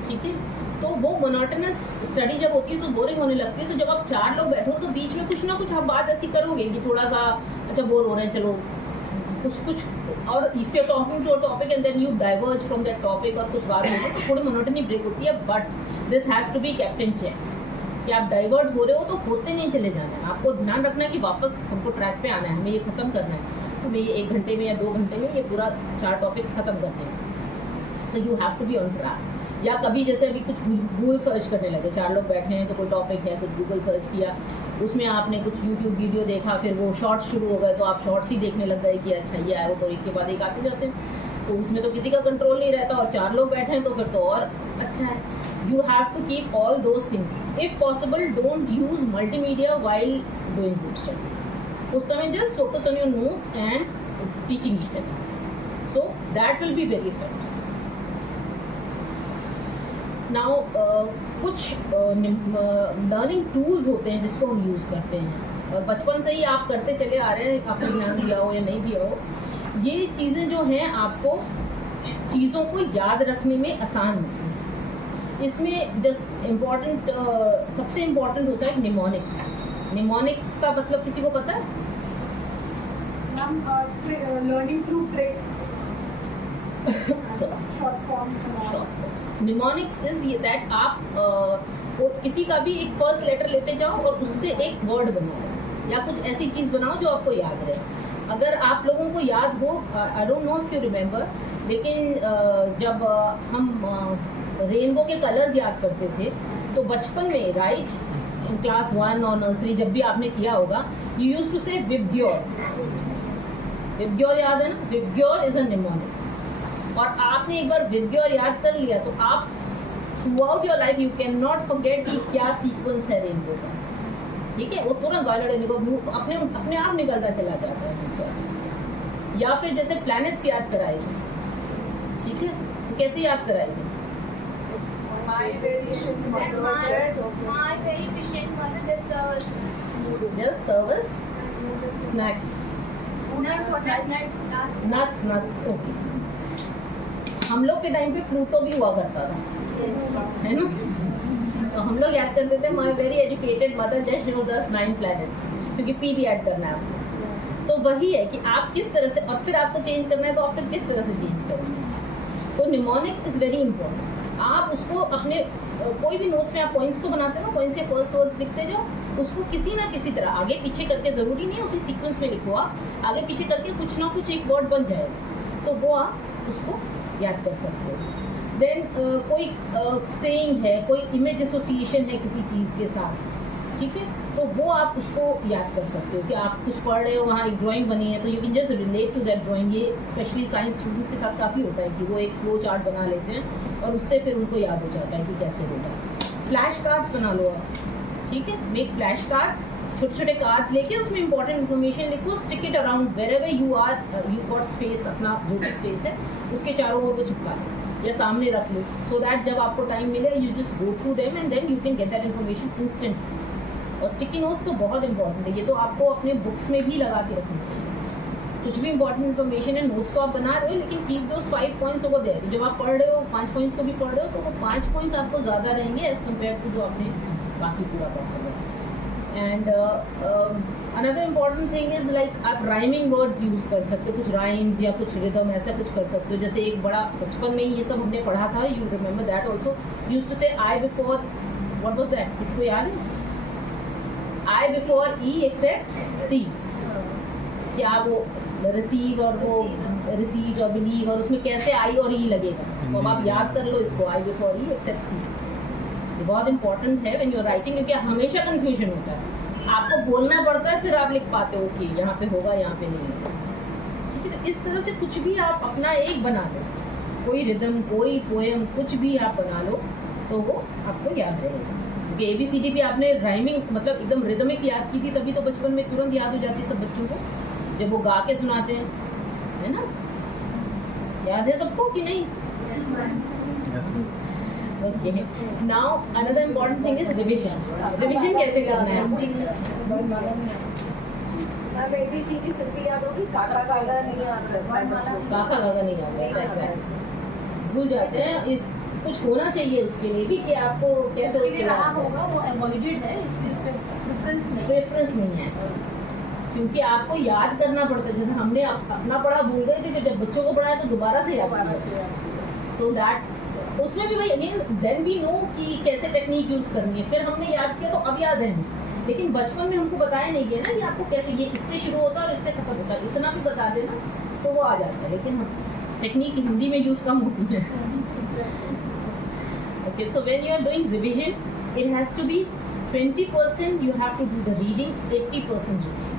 ठीक है। तो वो मोनोटोनस स्टडी जब होती है तो बोरिंग होने लगती है। तो जब आप 4 लोग बैठो तो बीच में कुछ ना कुछ आप बात ऐसी करोगे कि थोड़ा सा अच्छा बोर हो रहे हैं, चलो कुछ और if you are talking to a topic and then you diverge from that topic और कुछ बात होगी तो थोड़ी मोनोटनी ब्रेक होती है। But this has to be kept in check कि आप डाइवर्ट हो रहे हो तो होते नहीं चले जाना है, आपको ध्यान रखना है कि वापस हमको ट्रैक पे आना है, हमें ये ख़त्म करना है, हमें ये 1 घंटे में या 2 घंटे में ये पूरा 4 टॉपिक्स ख़त्म करने हैं। तो you have to be on track. या कभी जैसे अभी कुछ गूगल सर्च करने लगे, 4 लोग बैठे हैं तो कोई टॉपिक है, कुछ गूगल सर्च किया, उसमें आपने कुछ यूट्यूब वीडियो देखा, फिर वो शॉर्ट्स शुरू हो गए तो आप शॉर्ट्स ही देखने लग गए कि अच्छा ये एरो तो एक के बाद एक आते जाते हैं, तो उसमें तो किसी का कंट्रोल नहीं रहता। और 4 लोग बैठे हैं तो फिर तो और अच्छा है। You have to keep all those things. If possible don't use multimedia while doing group study. उस समय just focus on your notes and teaching each other, so that will be very effective. Now कुछ learning tools होते हैं जिसको हम use करते हैं, और बचपन से ही आप करते चले आ रहे हैं, आपने ध्यान दिया हो या नहीं दिया हो, ये चीज़ें जो हैं आपको चीज़ों को याद रखने में आसान होती हैं। इसमें जस्ट इम्पॉर्टेंट सबसे इम्पॉर्टेंट होता है निमोनिक्स। निमोनिक्स का मतलब किसी को पता है? Ma'am learning through tricks, short forms. Mnemonics is that आप वो किसी का भी एक फर्स्ट लेटर लेते जाओ और उससे एक वर्ड बनाओ या कुछ ऐसी चीज़ बनाओ जो आपको याद रहे। अगर आप लोगों को याद हो, I don't know if you remember, लेकिन जब हम रेनबो के कलर्स याद करते थे तो बचपन में, राइट, इन क्लास 1 और नर्सरी जब भी आपने किया होगा, यू यूज टू से विबग्योर। विबग्योर याद है ना? VIBGYOR is a mnemonic. और आपने एक बार विबग्योर याद कर लिया तो आप through out your life you can not forget कि क्या सीक्वेंस है रेनबो का, ठीक है। वो तुरंत वायलेट रेनबो अपने आप निकलता चला जाता है। या फिर जैसे प्लैनेट्स याद कराए थे, ठीक है, तो कैसे याद कराए थे? My very efficient mother Just serve us snacks. Nuts, okay. हम लोग के टाइम पे प्लूटो भी हुआ करता था, है ना? तो हम लोग याद करते थे my very educated mother just showed us 9 planets, क्योंकि पी भी ऐड करना है आपको। तो वही है कि आप किस तरह से, और फिर आपको चेंज करना है तो आप फिर किस तरह से चेंज करेंगे। तो निमोनिक्स इज़ वेरी इंपॉर्टेंट। आप उसको अपने कोई भी नोट्स में आप पॉइंट्स तो बनाते हो, पॉइंट्स के फर्स्ट वर्ड्स लिखते जाओ, उसको किसी ना किसी तरह आगे पीछे करके, ज़रूरी नहीं है उसी सीक्वेंस में लिखो, आप आगे पीछे करके कुछ ना कुछ एक वर्ड बन जाएगा, तो वो आप उसको याद कर सकते हो। देन कोई सेइंग है, कोई इमेज एसोसिएशन है किसी चीज़ के साथ, ठीक है, तो वो आप उसको याद कर सकते हो कि आप कुछ पढ़ रहे हो, वहाँ एक ड्राइंग बनी है तो you can just relate to that drawing. ये स्पेशली साइंस स्टूडेंट्स के साथ काफ़ी होता है कि वो एक फ्लो चार्ट बना लेते हैं और उससे फिर उनको याद हो जाता है कि कैसे होगा। फ्लैश कार्ड्स बना लो आप, ठीक है, मेक फ्लैश कार्ड्स, छोटे छोटे कार्ड्स लेके उसमें इंपॉर्टेंट इन्फॉर्मेशन लिखो, stick it around wherever you are, you got space, अपना जो भी स्पेस है उसके चारों ओर पे चिपका लो या सामने रख लो, सो दैट जब आपको टाइम मिले you just go through them and then you can get that information instant. और स्टिकी नोट्स तो बहुत इंपॉर्टेंट है, ये तो आपको अपने बुक्स में भी लगा के रखनी चाहिए। कुछ भी इंपॉर्टेंट इन्फॉर्मेशन है, नोट्स तो आप बना रहे हो लेकिन keep those 5 points over there. जब आप पढ़ रहे हो 5 पॉइंट्स को भी पढ़ रहे हो तो वो 5 पॉइंट्स आपको ज़्यादा रहेंगे एज़ कम्पेयर टू जो आपने बाकी पूरा पढ़ा हुआ है। And another important thing is like आप राइमिंग वर्ड्स यूज़ कर सकते हो, कुछ राइम्स या कुछ रिदम ऐसा कुछ कर सकते हो। जैसे एक बड़ा बचपन में ही ये सब हमने पढ़ा था, you remember that also, use to say I before, what was that, किसी को याद है? I before E except C. कि आप वो रिसीव और वो रिसीव और बिलीव और उसमें कैसे आई और ई लगेगा, तो अब आप याद कर लो इसको, आई बिफोर ई एक्सेप्ट सी। ये बहुत इंपॉर्टेंट है व्हेन यू आर राइटिंग, क्योंकि हमेशा कंफ्यूजन होता है, आपको बोलना पड़ता है फिर आप लिख पाते हो कि यहाँ पे होगा यहाँ पे नहीं होगा, ठीक है। तो इस तरह से कुछ भी आप अपना एक बना लो, कोई रिदम, कोई पोएम, कुछ भी आप बना लो तो वो आपको याद रहेगा। क्योंकि ABCD भी आपने राइमिंग मतलब एकदम रिदमिक याद की थी, तभी तो बचपन में तुरंत याद हो जाती है सब बच्चों को जब वो गा के सुनाते हैं, है ना। याद है सबको कि नहीं? Okay, now another important thing is revision. Revision कैसे करना है? अब ABCD फिर भी याद होगी, काका काका नहीं याद करता, काका काका नहीं याद रहता, एग्जैक्ट भूल जाते हैं। इस कुछ होना चाहिए उसके लिए भी कि आपको कैसे उसके लिए उसको रहा याद होगा, वो अवॉइडेड है, इसलिए उस पर प्रेफरेंस नहीं है। प्रेफरेंस नहीं है, क्योंकि आपको याद करना पड़ता है। जैसे हमने अपना पढ़ा भूल गए थे, जब बच्चों को पढ़ाया तो दोबारा से याद किया। सो दैट्स उसमें भी भाई अगेन देन वी नो कि कैसे टेक्निक यूज़ करनी है, फिर हमने याद किया तो अब याद है हमें। लेकिन बचपन में हमको बताया नहीं गया ना कि आपको कैसे, ये इससे शुरू होता है और इससे खत्म होता है, इतना भी बता देना तो वो आ जाता है। लेकिन टेक्निक हिंदी में यूज़ कम होती है। Okay, so when you are doing revision, it has to be 20% you have to do the reading, 80% reading.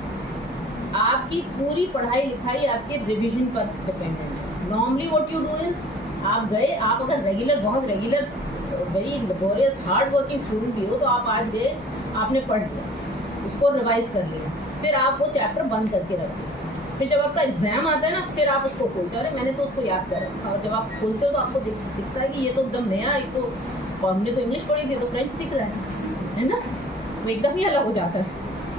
आपकी पूरी पढ़ाई लिखाई आपके रिविजन पर डिपेंडेंट है। Normally what you do is, आप गए, आप अगर रेगुलर, बहुत regular, very laborious hard working student भी हो तो आप आज गए, आपने पढ़ लिया, उसको रिवाइज कर लिया, फिर आप वो चैप्टर बंद करके रख दिया, फिर जब आपका एग्जाम आता है ना फिर आप उसको खोलते हो, अरे मैंने तो उसको याद कर रखा, और जब आप खोलते हो तो आपको दिखता है कि ये तो एकदम नया, एक तो हमने तो इंग्लिश पढ़ी थी तो फ्रेंच दिख रहा है ना, वो एकदम ही अलग हो जाता है।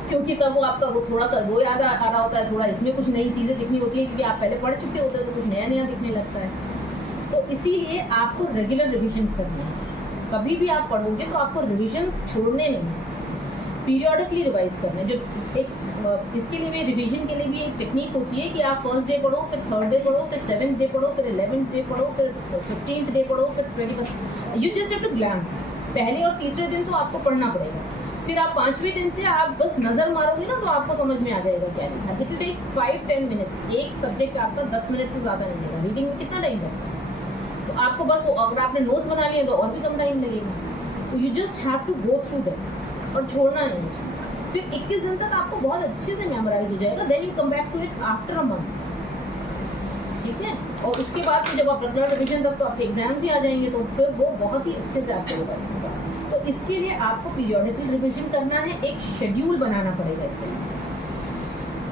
क्योंकि तब वो आपका वो थोड़ा सा वो याद आ रहा होता है, थोड़ा इसमें कुछ नई चीज़ें दिखनी होती है क्योंकि आप पहले पढ़ चुके होते हैं तो कुछ नया नया दिखने लगता है। तो इसीलिए आपको रेगुलर रिविजन्स करना है। कभी भी आप पढ़ोगे तो आपको रिविजन्स छोड़ने नहीं, पीरियडिकली रिवाइज करना है। जब एक इसके लिए भी, रिवीजन के लिए भी एक टेक्निक होती है कि आप फर्स्ट डे पढ़ो, फिर थर्ड डे पढ़ो, फिर 7th डे पढ़ो, फिर 11th डे पढ़ो, फिर 15th डे पढ़ो, फिर 21st। You just have to glance. पहले और तीसरे दिन तो आपको पढ़ना पड़ेगा, फिर आप 5वें दिन से आप बस नज़र मारोगे ना तो आपको समझ में आ जाएगा क्या लिखा है। It will take 5-10 minutes. एक सब्जेक्ट आपका 10 मिनट से ज़्यादा नहीं लगेगा। रीडिंग में कितना टाइम लगता है? तो आपको बस, अगर आपने नोट्स बना लिए तो और भी कम टाइम लगेगा। तो you just have to go through that और छोड़ना नहीं। फिर 21 दिन तक आपको बहुत अच्छे से मेमोराइज हो जाएगा। Then you come back to it after a month, ठीक है। और उसके बाद फिर जब आप रेगुलर रिविजन तक तो आपके एग्जाम्स ही आ जाएंगे तो फिर वो बहुत ही अच्छे से आपको रिवाइज होगा। तो इसके लिए आपको पीरियडिकल रिविजन करना है, एक शेड्यूल बनाना पड़ेगा इस तरीके से,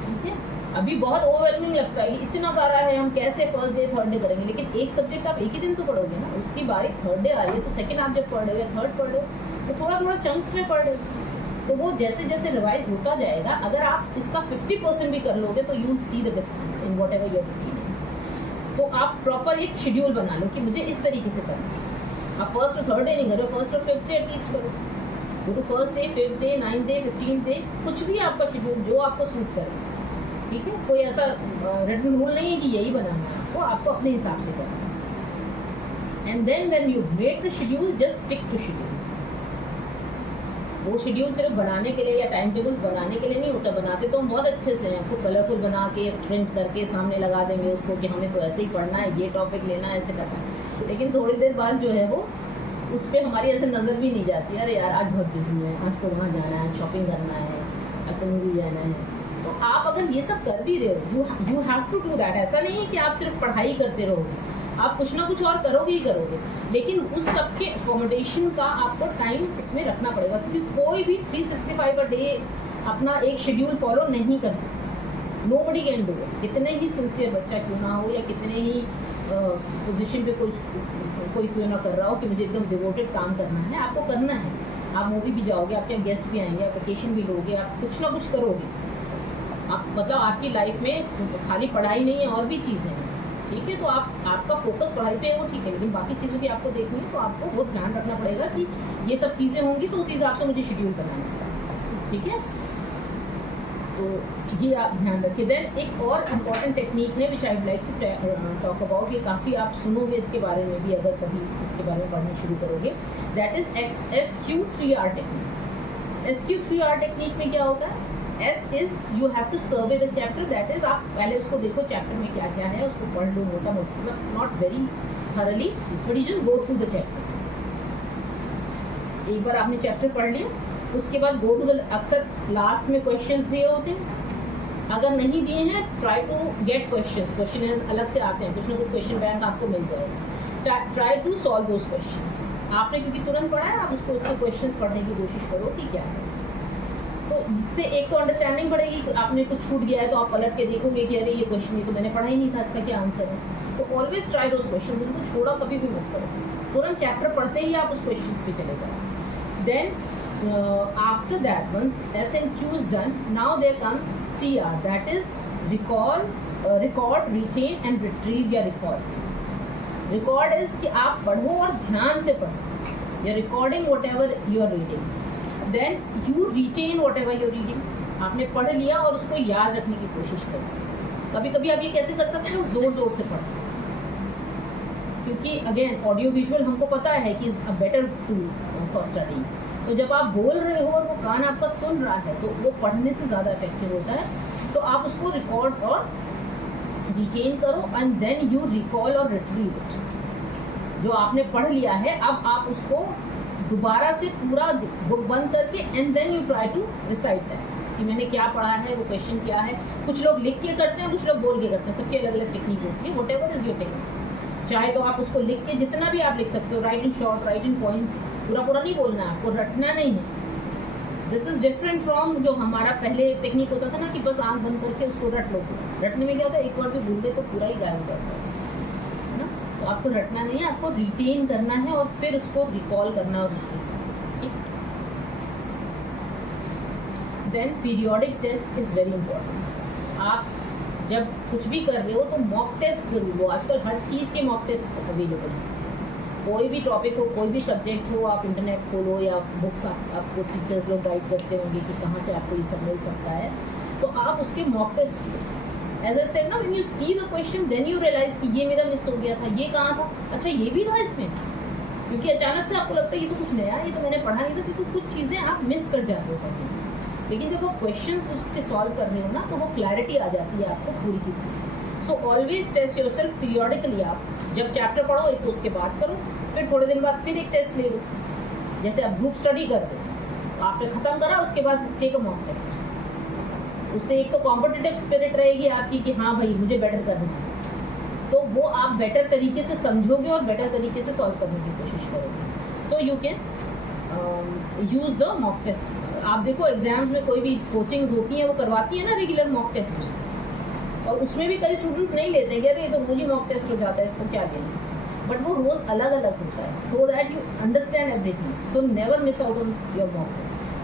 ठीक है। अभी बहुत ओवरवेलमिंग लगता है कि इतना सारा है, हम कैसे फर्स्ट डे थर्ड डे करेंगे, लेकिन एक सब्जेक्ट आप एक ही दिन तो पढ़ोगे ना, उसकी बारी थर्ड डे आ रही है तो सेकेंड आप जब पढ़ रहे हो या थर्ड पढ़ रहे हो तो थोड़ा थोड़ा चंक्स में पढ़ रहे हो, तो वो जैसे जैसे रिवाइज होता जाएगा। अगर आप इसका 50% भी कर लोगे तो you will see the difference in whatever your routine है। तो आप प्रॉपर एक शेड्यूल बना लो कि मुझे इस तरीके से करना है। आप फर्स्ट और थर्ड डे नहीं करो, फर्स्ट और 5th डे एटलीस्ट करो। Go to first day, 5th day, 9th day, 15th day, कुछ भी आपका शेड्यूल जो आपको सूट करे, ठीक है। कोई ऐसा रिटन रूल नहीं है कि यही बनाना है, वो आपको अपने हिसाब से करना है। And then when you make the schedule, just stick to schedule. वो शेड्यूल सिर्फ बनाने के लिए या टाइम टेबल्स बनाने के लिए नहीं होता। बनाते तो हम बहुत अच्छे से हैं, आपको कलरफुल बना के प्रिंट करके सामने लगा देंगे उसको कि हमें तो ऐसे ही पढ़ना है, ये टॉपिक लेना है, ऐसे करना है। लेकिन थोड़ी देर बाद जो है वो उस पर हमारी ऐसे नज़र भी नहीं जाती, अरे यार आज बहुत बिजी है, आज तो वहाँ जाना है, शॉपिंग करना है, आज तो मूवी जाना है। तो आप अगर ये सब कर भी रहे हो, you have to do that. ऐसा नहीं है कि आप सिर्फ पढ़ाई करते रहोगे, आप कुछ ना कुछ और करोगे ही करोगे, लेकिन उस सब के अकोमोडेशन का आपको टाइम उसमें रखना पड़ेगा। क्योंकि कोई भी 365 डे अपना एक शेड्यूल फॉलो नहीं कर सकता। Nobody can do it. कितने ही सिंसियर बच्चा क्यों ना हो या कितने ही पोजीशन पे कोई क्यों ना कर रहा हो कि मुझे एकदम डिवोटेड काम करना है, आपको करना है। आप मूवी भी जाओगे, आपके यहाँ गेस्ट भी आएंगे, आप वेकेशन भी लोगे, आप कुछ ना कुछ करोगे। आप मतलब आपकी लाइफ में खाली पढ़ाई नहीं है, और भी चीज़ें हैं, ठीक है। तो आपका फोकस पढ़ाई पे है वो ठीक है, लेकिन बाकी चीज़ें भी आपको देखनी है, तो आपको बहुत ध्यान रखना पड़ेगा कि ये सब चीज़ें होंगी तो उस हिसाब से मुझे शेड्यूल बनाना पड़ेगा, ठीक है। तो ये आप ध्यान रखिए। देन एक और इम्पॉर्टेंट टेक्निक है which I would like to talk about, ये काफ़ी आप सुनोगे इसके बारे में भी अगर कभी इसके बारे में पढ़ना शुरू करोगे। That is SQ3R technique. SQ3R technique में क्या होता है? S is you have to survey the chapter, that is आप पहले उसको देखो चैप्टर में क्या क्या है, उसको पढ़ लो मोटा मोटा, मतलब not very thoroughly but you just go through the chapter. एक बार आपने चैप्टर पढ़ लिया, उसके बाद गो टू द, अक्सर लास्ट में क्वेश्चंस दिए होते हैं, अगर नहीं दिए हैं try to get questions, question अलग से आते हैं, कुछ ना कुछ क्वेश्चन बैंक आपको मिल जाएगा, try to solve those questions. आपने क्योंकि तुरंत पढ़ा है, आप उसको उसके क्वेश्चंस पढ़ने की कोशिश करो कि क्या है, तो इससे एक तो अंडरस्टैंडिंग बढ़ेगी। आपने कुछ छूट गया है तो आप पलट के देखोगे कि अरे ये क्वेश्चन ये तो मैंने पढ़ा ही नहीं था, इसका क्या आंसर है। तो ऑलवेज ट्राई दोज क्वेश्चन, उनको छोड़ा कभी भी मत करो, तुरंत चैप्टर पढ़ते ही आप उस क्वेश्चन पे चले जाओ। Then after that, once S&Q is done, now there comes 3R, that is record, retain and retrieve या recall. Record is कि आप पढ़ो और ध्यान से पढ़ो, you're recording whatever you are reading. Then you retain whatever you are reading. आपने पढ़ लिया और उसको याद रखने की कोशिश करो। कभी कभी आप ये कैसे कर सकते हो, जोर जोर से पढ़ो, क्योंकि अगेन ऑडियो विजुअल हमको पता है कि is a better tool for studying. तो जब आप बोल रहे हो और वो कान आपका सुन रहा है तो वो पढ़ने से ज़्यादा इफेक्टिव होता है। तो आप उसको रिकॉर्ड और रिटेन करो एंड देन यू रिकॉल और रिट्रीव इट। जो आपने पढ़ लिया है अब आप उसको दोबारा से पूरा बुक बंद करके and then you try to recite that कि मैंने क्या पढ़ा है, वो क्वेश्चन क्या है। कुछ लोग लिख के करते हैं, कुछ लोग बोल के करते हैं, सबकी अलग अलग टेक्निक होती है। What ever is your technique, चाहे तो आप उसको लिख के जितना भी आप लिख सकते हो, right in short, right in points, पूरा पूरा नहीं बोलना है आपको, रटना नहीं है। दिस इज डिफरेंट फ्रॉम जो हमारा पहले टेक्निक होता था ना कि बस आंख बंद करके उसको रट लो। रटने में क्या होता है, एक बार भी भूल गए तो पूरा ही गायब हो जाता है ना। तो आपको रटना नहीं है, आपको रिटेन करना है और फिर उसको रिकॉल करना और then periodic test is very important. आप जब कुछ भी कर रहे हो तो मॉक टेस्ट ज़रूर लो। आजकल हर चीज़ के मॉक टेस्ट अवेलेबल हैं। कोई भी टॉपिक हो, कोई भी सब्जेक्ट हो, आप इंटरनेट खोलो या बुक्स आपको टीचर्स लोग गाइड करते होंगे कि कहाँ से आपको ये सब मिल सकता है, तो आप उसके mock test as I said ना, when you see the question then you realise कि ये मेरा मिस हो गया था, ये कहाँ था, अच्छा ये भी था इसमें। क्योंकि अचानक से आपको लगता है ये तो कुछ नया है, ये तो मैंने पढ़ा नहीं था, क्योंकि कुछ चीज़ें आप मिस कर जाते हो पढ़ने। लेकिन जब आप क्वेश्चंस उसके सॉल्व कर रहे हो ना तो वो क्लैरिटी आ जाती है आपको पूरी की पूरी। So always test yourself periodically. आप जब चैप्टर पढ़ो एक तो उसके बाद करो, फिर थोड़े दिन बाद फिर एक टेस्ट ले लो। जैसे आप ग्रुप स्टडी करते हो, आपने ख़त्म करा, उसके बाद टेक अ मॉक टेस्ट। उससे एक तो कॉम्पिटिटिव स्पिरिट रहेगी आपकी कि हाँ भाई मुझे बेटर करना है, तो वो आप बेटर तरीके से समझोगे और बेटर तरीके से सॉल्व करने की कोशिश करोगे। So you can use the mock test. आप देखो एग्जाम्स में कोई भी कोचिंग्स होती हैं वो करवाती है ना रेगुलर मॉक टेस्ट, और उसमें भी कई स्टूडेंट्स नहीं लेते हैं कि अरे ये तो रोज ही मॉक टेस्ट हो जाता है, इसको क्या लेना। बट वो रोज़ अलग अलग होता है, so that you understand everything. So never miss out on your mock test.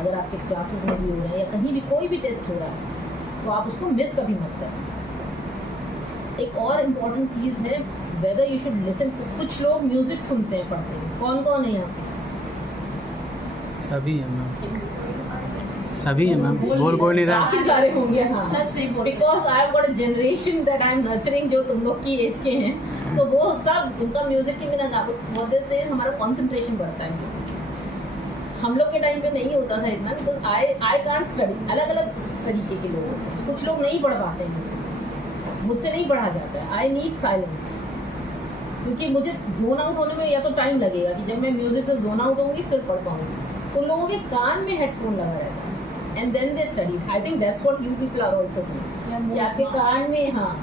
अगर आपके क्लासेस में भी हो रहा है या कहीं भी कोई भी टेस्ट हो रहा है तो आप उसको मिस कभी मत करें। एक और इम्पॉर्टेंट चीज़ है, वेदर यू शुड लिसन। कुछ लोग म्यूज़िक सुनते हैं पढ़ते हैं, कौन कौन है यहाँ पे? सभी है मैम, सभी है मैम, बोल कोई नहीं रहा। काफी सारे होंगे। हाँ, सच नहीं बोल, because I have got a generation that I am nurturing, जो तुम लोग की एज के हैं, तो वो सब उनका म्यूजिक की बिना वजह से हमारा कंसंट्रेशन बढ़ता है म्यूजिक। हम लोग के टाइम पे नहीं होता था इतना, बिकॉज आई कांट स्टडी। अलग अलग तरीके के लोग होते हैं, कुछ लोग नहीं पढ़ पाते हैं म्यूजिक, मुझसे नहीं पढ़ा जाता है। आई नीड साइलेंस, क्योंकि मुझे जोन आउट होने में या तो टाइम लगेगा कि जब मैं म्यूजिक से जोन आउट होंगी फिर पढ़ पाऊंगी। तो लोगों के कान में हेडफोन लगा रहता है and then they study. I think that's what you people are also doing. आपके कान में, हाँ,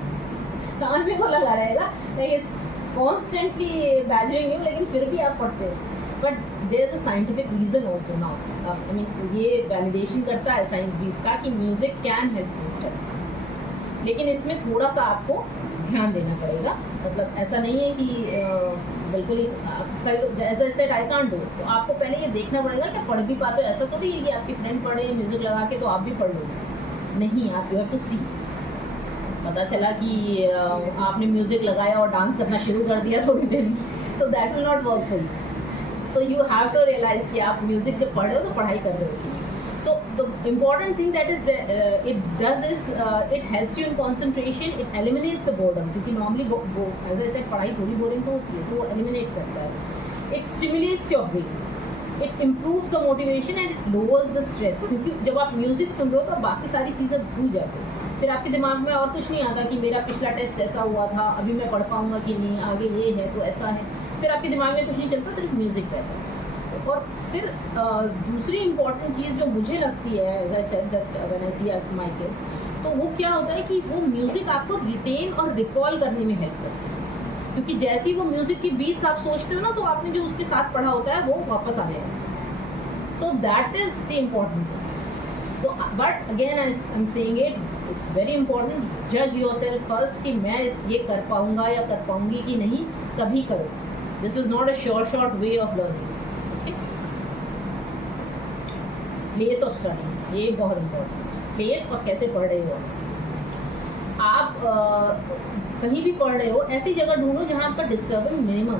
कान में वो लगा रहेगा, like it's constantly badgering you, लेकिन फिर भी आप पढ़ते हो। But there is a scientific reason also now. I mean ये वैलिडेशन करता है साइंस भी इसका कि music can help you study. लेकिन इसमें थोड़ा सा आपको ध्यान देना पड़ेगा। मतलब ऐसा नहीं है कि बिल्कुल ही ऐसा सेट आई कांट डू। तो आपको पहले ये देखना पड़ेगा कि पढ़ भी पाते हो। ऐसा तो नहीं है कि आपकी फ्रेंड पढ़े म्यूज़िक लगा के तो आप भी पढ़ लोगे, नहीं। आप यू हैव टू सी। पता चला कि आपने म्यूज़िक लगाया और डांस करना शुरू कर दिया थोड़ी देर, तो that will not work for you. So you have to realize कि आप म्यूज़िक जब पढ़ रहे हो तो पढ़ाई कर रहे हो। So the important thing that is it does is it helps you in concentration. It eliminates the boredom, क्योंकि normally as I said पढ़ाई थोड़ी बोरिंग तो होती है, तो वो eliminate करता है। It stimulates your brain. It improves the motivation and it lowers the stress, क्योंकि जब आप म्यूजिक सुन रहे हो तो बाकी सारी चीज़ें भूल जाते हो, फिर आपके दिमाग में और कुछ नहीं आता कि मेरा पिछला टेस्ट ऐसा हुआ था, अभी मैं पढ़ पाऊंगा कि नहीं, आगे ये है तो ऐसा है, फिर आपके दिमाग में कुछ नहीं चलता, सिर्फ म्यूजिक रहता है। और फिर दूसरी इम्पॉर्टेंट चीज़ जो मुझे लगती है, as I said that when I see my kids, तो वो क्या होता है कि वो म्यूज़िक आपको रिटेन और रिकॉल करने में हेल्प करता है, क्योंकि जैसे ही वो म्यूज़िक की बीट्स आप सोचते हो ना, तो आपने जो उसके साथ पढ़ा होता है वो वापस आने लगता है। So that is the important thing. तो but again I am saying it's very important, जज योरसेल्फ फर्स्ट कि मैं ये कर पाऊंगा या कर पाऊंगी कि नहीं, तभी करो। This is not a short way of learning. Place of study, ये बहुत इंपॉर्टेंट है, प्लेस और कैसे पढ़ रहे हो आप। कहीं भी पढ़ रहे हो ऐसी जगह ढूंढो जहाँ आपका डिस्टर्बेंस मिनिमम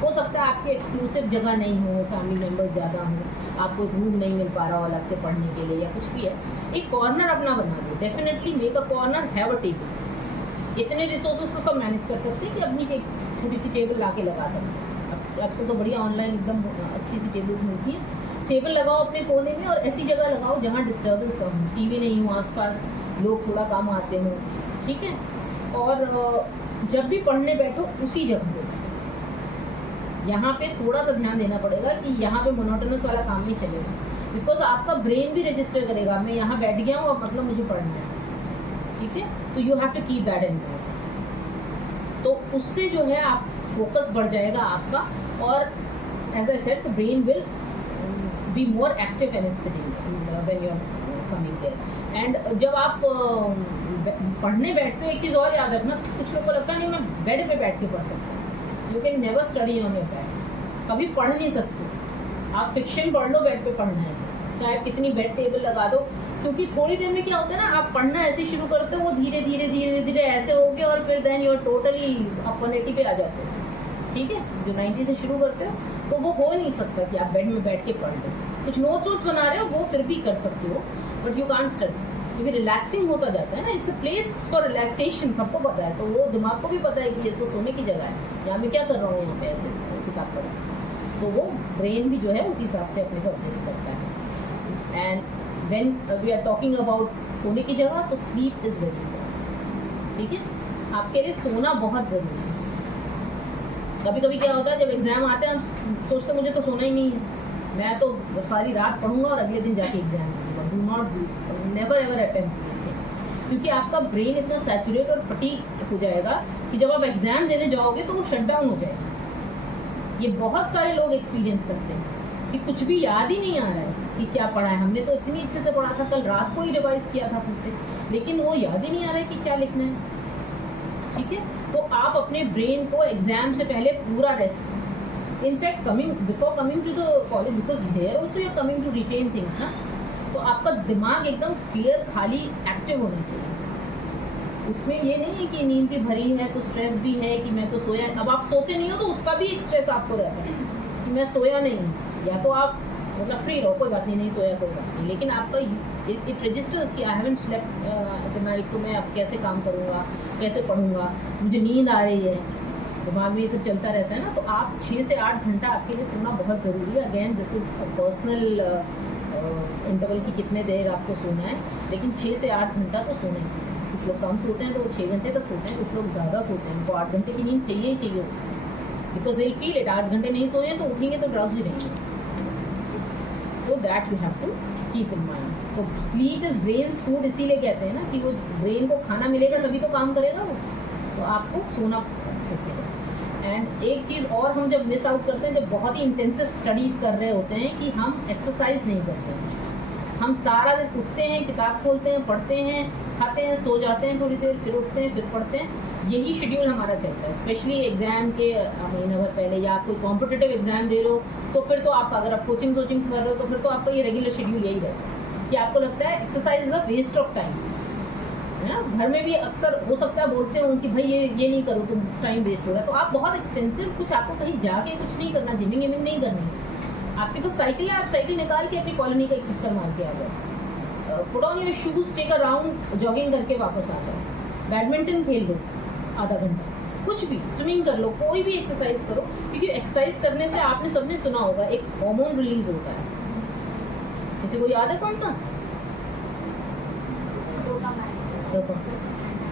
हो सकता है, आपकी एक्सक्लूसिव जगह नहीं हो, फैमिली मेम्बर्स ज़्यादा हो, आपको एक रूम नहीं मिल पा रहा हो अलग से पढ़ने के लिए या कुछ भी है, एक कॉर्नर अपना बना दो। Definitely make a corner, have a table. इतने रिसोर्सेज तो सब मैनेज कर सकते हैं कि अपनी एक छोटी सी टेबल ला के लगा सकते हैं। आजकल तो बढ़िया ऑनलाइन एकदम अच्छी सी टेबल्स मिलती हैं। टेबल लगाओ अपने कोने में और ऐसी जगह लगाओ जहाँ डिस्टर्बेंस कम हो, टीवी नहीं हो आसपास, लोग थोड़ा कम आते हों, ठीक है। और जब भी पढ़ने बैठो उसी जगह पे, यहाँ पे थोड़ा सा ध्यान देना पड़ेगा कि यहाँ पे मोनोटोनस वाला काम नहीं चलेगा, बिकॉज आपका ब्रेन भी रजिस्टर करेगा मैं यहाँ बैठ गया हूँ, अब मतलब मुझे पढ़ना है, ठीक है। तो you have to keep that in mind. तो उससे जो है आप फोकस बढ़ जाएगा आपका, और as I said the brain will be more active when it's sitting when you are coming there. And जब आप पढ़ने बैठते हो, एक चीज़ और याद रखना, कुछ लोगों को लगता नहीं मैं बेड पे बैठ के पढ़ सकता हूँ। You can never study on your bed, कभी पढ़ नहीं सकते। आप फिक्शन पढ़ लो, बेड पे पढ़ना है, चाहे आप कितनी बेड टेबल लगा दो, क्योंकि थोड़ी देर में क्या होता है ना, आप पढ़ना ऐसे शुरू करते हो, वो धीरे धीरे धीरे धीरे ऐसे हो गया, और फिर देन यू आर टोटली आप 180 पे आ जाते हो, ठीक है। जो 90 से शुरू करते हो तो वो हो नहीं सकता कि आप बेड में बैठ के पढ़ लो। कुछ नोट्स बना रहे हो वो फिर भी कर सकते हो, बट यू कांट स्टडी, क्योंकि रिलैक्सिंग होता जाता है ना। It's a place for relaxation, सबको पता है, तो वो दिमाग को भी पता है कि ये तो सोने की जगह है, यहाँ मैं क्या कर रहा हूँ, यहाँ पे ऐसे किताब पढ़, तो वो ब्रेन भी जो है उसी हिसाब से अपने को एडजस्ट करता है। And when we are talking about सोने की जगह, तो स्लीप इज़ वेरी इंपॉर्टेंट, ठीक है। आपके लिए सोना बहुत ज़रूरी है। कभी कभी क्या होता है, जब एग्ज़ाम आते हैं हम सोचते मुझे तो सोना ही नहीं है, मैं तो सारी रात पढ़ूंगा और अगले दिन जाके एग्जाम दूंगा। Do not, never ever attempt this thing, क्योंकि आपका ब्रेन इतना सैचुरेट और फटीग हो जाएगा कि जब आप एग्जाम देने जाओगे तो वो शट डाउन हो जाएगा। ये बहुत सारे लोग एक्सपीरियंस करते हैं कि कुछ भी याद ही नहीं आ रहा है कि क्या पढ़ा है, हमने तो इतनी अच्छे से पढ़ा था, कल रात को ही रिवाइज किया था फिर से, लेकिन वो याद ही नहीं आ रहा है कि क्या लिखना है, ठीक है। तो आप अपने ब्रेन को एग्जाम से पहले पूरा rest, in fact before coming to the college, because there also you are coming to retain things ना, तो आपका दिमाग एकदम क्लियर, खाली, एक्टिव होना चाहिए। उसमें ये नहीं है कि नींद भी भरी है तो स्ट्रेस भी है कि मैं तो सोया, अब आप सोते नहीं हो तो उसका भी एक स्ट्रेस आपको रहता है कि मैं सोया नहीं, या तो आप मतलब फ्री रहो, कोई बात नहीं सोया कोई बात नहीं, लेकिन आपका इट रजिस्टर्स कि I haven't slept the night, तो मैं अब कैसे काम करूँगा, कैसे पढ़ूँगा, मुझे नींद आ रही है, दिमाग में ये सब चलता रहता है ना। तो आप 6 से 8 घंटा आपके लिए सोना बहुत ज़रूरी है। Again this is a personal interval की कितने देर आपको सोना है, लेकिन 6 से 8 घंटा तो सोना ही सोना है। कुछ लोग कम सोते हैं तो वो 6 घंटे तक सोते हैं, कुछ लोग ज़्यादा सोते हैं, उनको 8 घंटे की नींद चाहिए ही चाहिए, because they will feel it. 8 घंटे नहीं सोए तो उठेंगे तो ड्राउजी रहेंगे, तो that you have to keep in mind. तो स्लीप इज़ ब्रेन्स फूड, इसीलिए कहते हैं ना कि वो ब्रेन को खाना मिलेगा तभी तो काम करेगा वो, तो आपको सोना अच्छे से है। एंड एक चीज़ और हम जब मिस आउट करते हैं, जब बहुत ही इंटेंसिव स्टडीज़ कर रहे होते हैं, कि हम एक्सरसाइज नहीं करते हैं। हम सारा दिन उठते हैं, किताब खोलते हैं, पढ़ते हैं, खाते हैं, सो जाते हैं थोड़ी देर, फिर उठते हैं, फिर पढ़ते हैं, यही शेड्यूल हमारा चलता है। स्पेशली एग्ज़ाम के महीना भर पहले, या आप कोई कॉम्पिटिटिव एग्ज़ाम दे रहे हो तो फिर तो आपका, अगर आप कोचिंग कर रहे हो तो फिर तो आपका ये रेगुलर शेड्यूल यही रहता है कि आपको लगता है exercise is a waste of time, है ना। घर में भी अक्सर हो सकता है बोलते हो कि भाई ये नहीं करो, तुम टाइम वेस्ट हो रहा है, तो आप बहुत एक्सटेंसिव, कुछ आपको कहीं जाके कुछ नहीं करना, जिमिंग नहीं करनी। आपके पास साइकिल है, आप साइकिल निकाल के अपनी कॉलोनी का एक चक्कर मार के आ जाओ, put on your shoes, take a round, jogging करके वापस आ जाओ, बैडमिंटन खेल लो आधा घंटा, कुछ भी, स्विमिंग कर लो, कोई भी एक्सरसाइज करो, क्योंकि एक्सरसाइज करने से आपने सबने सुना होगा एक हार्मोन रिलीज होता है, किसी को याद है कौन सा?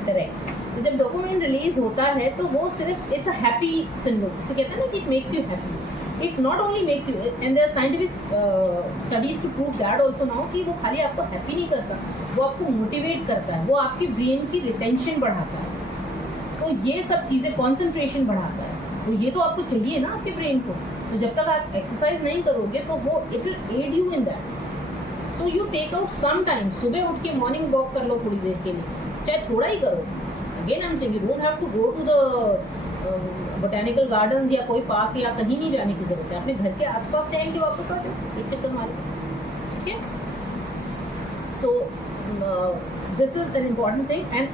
करेक्ट। तो जब डोपामाइन रिलीज होता है तो वो सिर्फ इट्स अ हैप्पी सिंड्रोम, इसको कहते हैं ना कि it makes you happy. It not only makes you, and there are scientific studies to prove that also now कि वो खाली आपको हैप्पी नहीं करता, वो आपको मोटिवेट करता है, वो आपकी ब्रेन की रिटेंशन बढ़ाता है, तो ये सब चीज़ें, कॉन्सेंट्रेशन बढ़ाता है, तो ये तो आपको चाहिए ना आपके ब्रेन को। तो जब तक आप एक्सरसाइज नहीं करोगे तो वो it will aid you in that. So you take out some time, सुबह उठ के मॉर्निंग वॉक कर लो थोड़ी देर के लिए, चाहे थोड़ा ही करो। Again I am saying you don't have to go to the botanical gardens या कोई पार्क या कहीं नहीं जाने की जरूरत है, अपने घर के आसपास टहल के वापस आ जाओ, एक चक्कर मारो, ठीक है। So this is an important thing and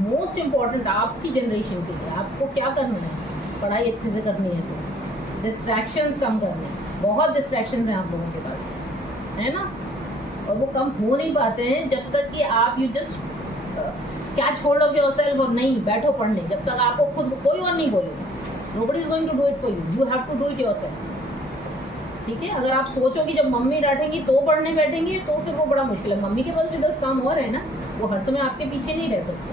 most important आपकी जनरेशन के लिए। आपको क्या करना है, पढ़ाई अच्छे से करनी है, तो डिस्ट्रैक्शंस कम करने हैं, बहुत डिस्ट्रैक्शंस हैं आप लोगों के पास, है ना, और वो कम हो नहीं पाते हैं जब तक कि आप you just catch hold of yourself और नहीं बैठो पढ़ने, जब तक आपको खुद कोई और नहीं बोलेगा, nobody is going to do it for you, you have to do it yourself, ठीक है। अगर आप सोचो कि जब मम्मी डांटेंगी तो पढ़ने बैठेंगे तो फिर वो बड़ा मुश्किल है, मम्मी के पास भी 10 काम और है ना, वो हर समय आपके पीछे नहीं रह सकते,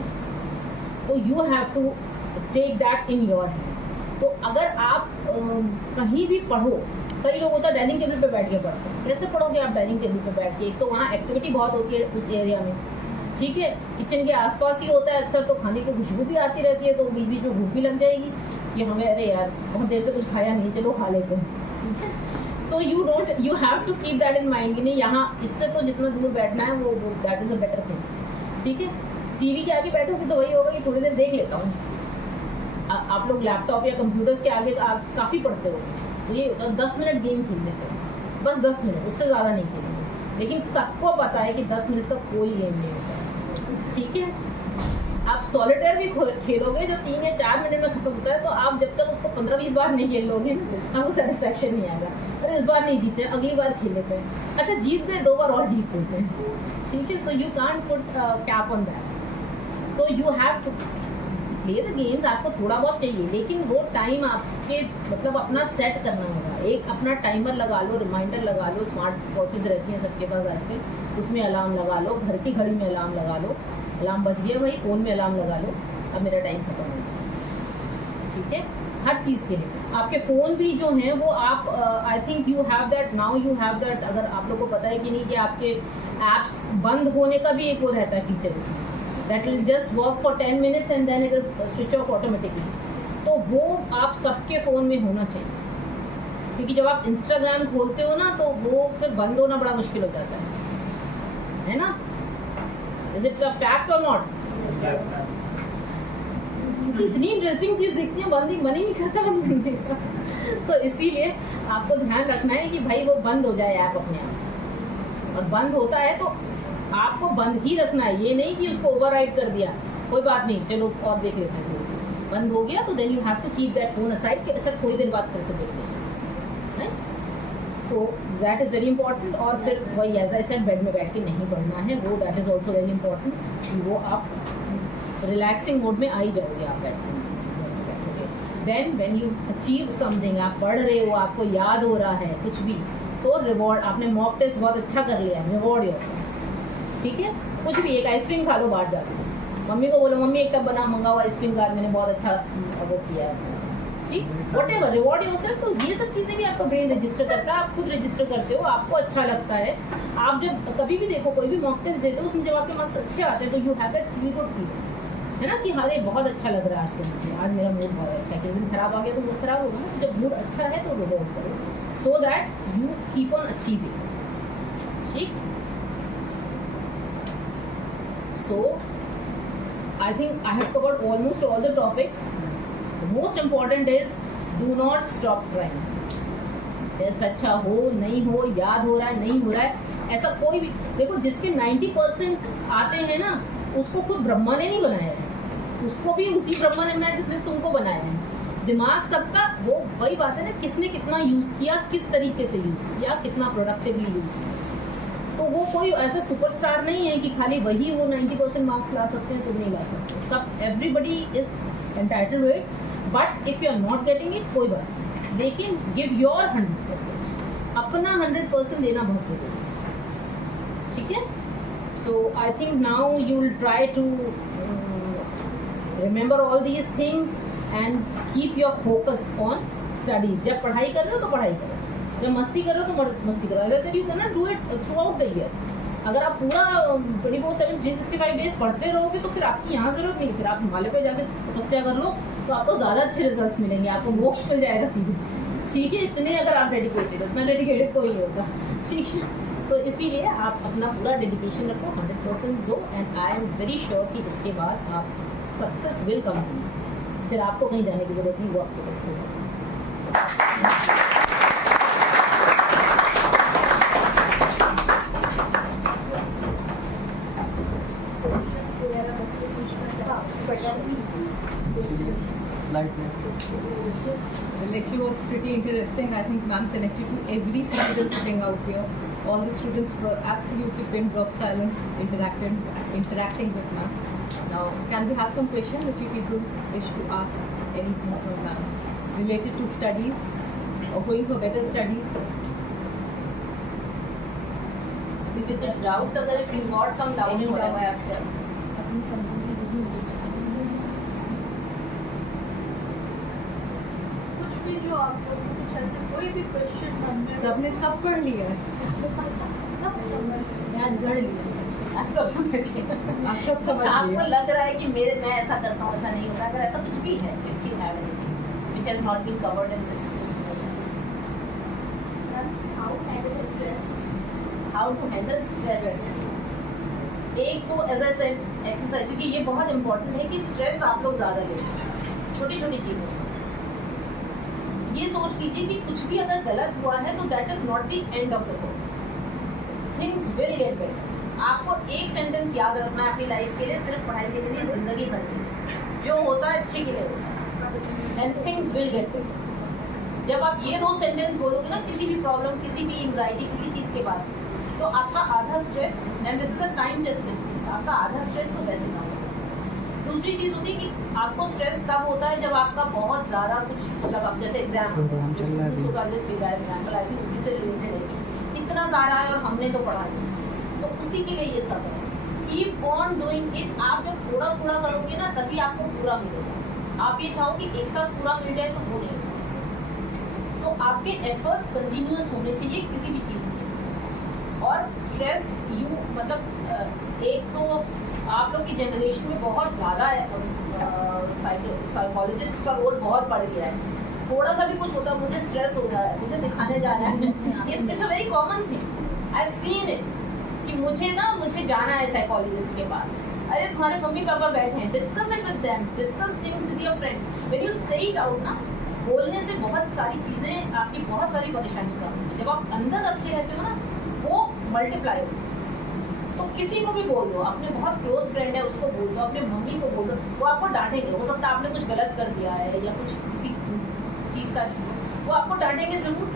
तो you have to take that in your hand. तो अगर आप कहीं भी पढ़ो, कई लोग होता है डाइनिंग टेबल पे बैठ के पढ़ते हैं, कैसे पढ़ोगे आप डाइनिंग टेबल पे बैठ के? एक तो वहाँ एक्टिविटी बहुत होती है उस एरिया में, ठीक है, किचन के आसपास ही होता है अक्सर, तो खाने की खुशबू भी आती रहती है, तो बीच बीच में भूख भी लग जाएगी कि हमें अरे यार बहुत देर से कुछ खाया नहीं, चलो खा लेते हैं, ठीक है। So you have to keep that in mind कि नहीं, यहाँ इससे तो जितना दूर बैठना है वो that is a better thing, ठीक है। टीवी के आगे बैठोगे तो वही होगा कि थोड़ी देर देख लेता हूँ, आप लोग लैपटॉप या कंप्यूटर्स के आगे काफ़ी पढ़ते हो, तो ये होता है 10 मिनट गेम खेल लेते हो, बस 10 मिनट, उससे ज़्यादा नहीं खेलेंगे, लेकिन सबको पता है कि 10 मिनट का कोई गेम नहीं होता है, ठीक है। आप सॉलिटेयर भी खेलोगे जो 3 या 4 मिनट में खत्म होता है, तो आप जब तक उसको 15-20 बार नहीं खेल लोगे ना, आपको सेटिस्फैक्शन नहीं आएगा, अरे इस बार नहीं जीते, अगली बार खेल लेते हैं, अच्छा जीत गए 2 बार और जीत लेते हैं, ठीक है। So you can't put cap on that, so you have to play the games. आपको थोड़ा बहुत चाहिए, लेकिन वो टाइम आपके मतलब अपना सेट करना होगा, एक अपना टाइमर लगा लो, रिमाइंडर लगा लो, स्मार्ट वॉचेज़ रहती हैं सबके पास आजकल, उसमें अलार्म लगा लो, घर की घड़ी में अलार्म लगा लो, अलार्म बज गया भाई, फ़ोन में अलार्म लगा लो, अब मेरा टाइम खत्म हो गया, ठीक है। हर चीज़ के लिए आपके फ़ोन भी जो हैं वो आप I think you have that now, you have that, अगर आप लोग को पता है कि नहीं कि आपके ऐप्स बंद होने का भी एक वो रहता है फीचर उसमें, that will just work for 10 minutes and then it is switch off automatically, तो वो आप सबके फ़ोन में होना चाहिए, क्योंकि जब आप इंस्टाग्राम खोलते हो ना तो वो फिर बंद होना बड़ा मुश्किल हो जाता है ना। इज इट अ फैक्ट और नॉट? इतनी इंटरेस्टिंग चीज़ दिखती है, मन ही नहीं करता बंद करने का, तो इसीलिए आपको ध्यान रखना है कि भाई वो बंद हो जाए ऐप अपने आप, और बंद होता है तो आपको बंद ही रखना है, ये नहीं कि उसको ओवरराइड कर दिया, कोई बात नहीं चलो और देख लेते हैं, थोड़ी बंद हो गया तो then you have to keep that phone aside कि अच्छा थोड़ी देर बाद फिर से देख लें, तो दैट इज़ वेरी इंपॉर्टेंट। और फिर वही एज आई सेड बेड में बैठ के नहीं पढ़ना है, वो that is also very important कि वो आप रिलैक्सिंग मोड में आ ही जाओगे आप बैठोगे। Then when you achieve something, आप पढ़ रहे हो, आपको याद हो रहा है कुछ भी, तो रिवॉर्ड, आपने मॉक टेस्ट बहुत अच्छा कर लिया, रिवॉर्ड योरसेल्फ, ठीक है। कुछ भी, एक आइसक्रीम खा लो बाहर जाकर, मम्मी को बोलो मम्मी एक टब बना मंगाओ आइसक्रीम का, मैंने बहुत अच्छा वो किया है, ठीक, वट एवर, रिवॉर्ड योरसेल्फ। तो ये सब चीज़ें भी आपका ब्रेन रजिस्टर करता है, आप खुद रजिस्टर करते हो, आपको अच्छा लगता है। आप जब कभी भी देखो कोई भी मॉक टेस्ट देते हो, उसमें जब आपके मार्क्स अच्छे आते हैं तो you have that feel good feel, है ना, कि हाँ ये बहुत अच्छा लग रहा है आज तो मुझे, आज मेरा मूड बहुत अच्छा है। किसी दिन खराब आ गया तो मूड खराब होगा ना, जब मूड अच्छा है तो रिवॉर्ड करो, सो that you keep on achieving, ठीक। So, I think I have covered almost all the topics. The most important is do not stop trying. Test अच्छा हो नहीं हो, याद हो रहा है नहीं हो रहा है, ऐसा कोई भी देखो, जिसके 90% आते हैं ना, उसको खुद ब्रह्मा ने नहीं बनाया है, उसको भी उसी ब्रह्मा ने बनाया जिसने तुमको बनाया है। दिमाग सबका वो वही बात है ना, किसने कितना यूज़ किया, किस तरीके से यूज़ किया, कितना प्रोडक्टिवली यूज़ किया, तो वो कोई ऐसे सुपरस्टार नहीं है कि खाली वही वो 90% मार्क्स ला सकते हैं, तो नहीं ला सकते। सब everybody is entitled to it, but if you are not getting it कोई बात नहीं, लेकिन गिव योर 100%, अपना 100% देना बहुत ज़रूरी है, ठीक है। So I think now you will try to remember all these things and keep your focus on studies. जब पढ़ाई कर रहे हो तो पढ़ाई करो, जब मस्ती करो तो मस्ती करो। As I said, you can not do it throughout the year. अगर आप पूरा 24/7 365 डेज पढ़ते रहोगे तो फिर आपकी यहाँ ज़रूरत नहीं, फिर आप हिमालय पे जाकर तपस्या कर लो तो आपको ज़्यादा अच्छे रिजल्ट्स मिलेंगे, आपको मोक्ष मिल जाएगा सीधे, ठीक है। इतने अगर आप डेडिकेटेड, उतना डेडिकेटेड कोई नहीं होता, ठीक है। तो इसीलिए आप अपना पूरा डेडिकेशन रखो, 100% दो, and I am very sure कि इसके बाद आप सक्सेस विल कम, फिर आपको कहीं जाने की ज़रूरत नहीं, वो आपके पास होगा। The lecture was pretty interesting. I think ma'am connected to every student sitting out here. All the students were absolutely pin drop silence interacting with ma'am. Now, can we have some questions if you people wish to ask anything of ma'am related to studies or going for better studies? If you कुछ doubt अगर if you got some doubt Any whatever doubt? I have said, कुछ भी जो आपको कुछ ऐसे कोई भी क्वेश्चन मन में सबने सब पढ़ लिया है। सब समझ याद कर लिया सब, आप सब समझिए। आप सब कुछ समझ आपको लिया। लग रहा है कि मैं ऐसा करता हूँ, ऐसा नहीं होता, अगर ऐसा कुछ भी है, if you have anything which has not been covered in this, how to handle stress। एक तो एज आई सेड एक्सरसाइज, क्योंकि ये बहुत इंपॉर्टेंट है कि स्ट्रेस आप लोग ज़्यादा लें छोटी छोटी चीज़ों में। ये सोच लीजिए कि कुछ भी अगर गलत हुआ है तो that is not the end of the world, things will get better. आपको एक सेंटेंस याद रखना है अपनी लाइफ के लिए, सिर्फ पढ़ाई के लिए नहीं, ज़िंदगी भर के लिए। जो होता है अच्छे के लिए होता है, and things will get better. जब आप ये दो सेंटेंस बोलोगे ना, किसी भी प्रॉब्लम, किसी भी एंग्जाइटी, किसी चीज़ के बाद, तो आपका आधा stress, and this is a time tested, आपका आधा स्ट्रेस तो वैसे ना होगा। दूसरी चीज़ होती है कि आपको स्ट्रेस तब होता है जब आपका बहुत ज़्यादा कुछ, मतलब आप जैसे एग्जाम चल रहा है एग्जाम्पल आई थिंक उसी से रिलेटेड है कि इतना सारा है और हमने तो पढ़ा नहीं, तो उसी के लिए ये सब है। Keep on doing it. आप जब थोड़ा थोड़ा करोगे ना, तभी आपको पूरा मिलेगा। आप ये चाहो कि एक साथ पूरा मिल जाए तो वो नहीं, तो आपके एफर्ट्स कंटिन्यूअस होने चाहिए किसी भी चीज़ के। और स्ट्रेस यू मतलब एक तो आप लोग की जनरेशन में बहुत ज़्यादा साइकोलॉजिस्ट का रोल बहुत बढ़ गया है। थोड़ा सा भी कुछ होता है, मुझे स्ट्रेस हो रहा है, मुझे दिखाने जाना है, it's a very common thing. I have seen it कि मुझे जाना है साइकोलॉजिस्ट के पास। अरे तुम्हारे मम्मी पापा बैठे हैं, discuss it with them, discuss things with your friend. When you से इट आउट ना, बोलने से बहुत सारी चीज़ें, आपकी बहुत सारी परेशानी कम होती है। जब आप अंदर रखते रहते हो ना, वो मल्टीप्लाई होती है। तो किसी को भी बोल दो, अपने बहुत क्लोज फ्रेंड है उसको बोल दो, अपने मम्मी को बोल दो, वो आपको डांटेंगे। हो सकता है आपने कुछ गलत कर दिया है या कुछ किसी चीज़ का, वो आपको डांटेंगे ज़रूर।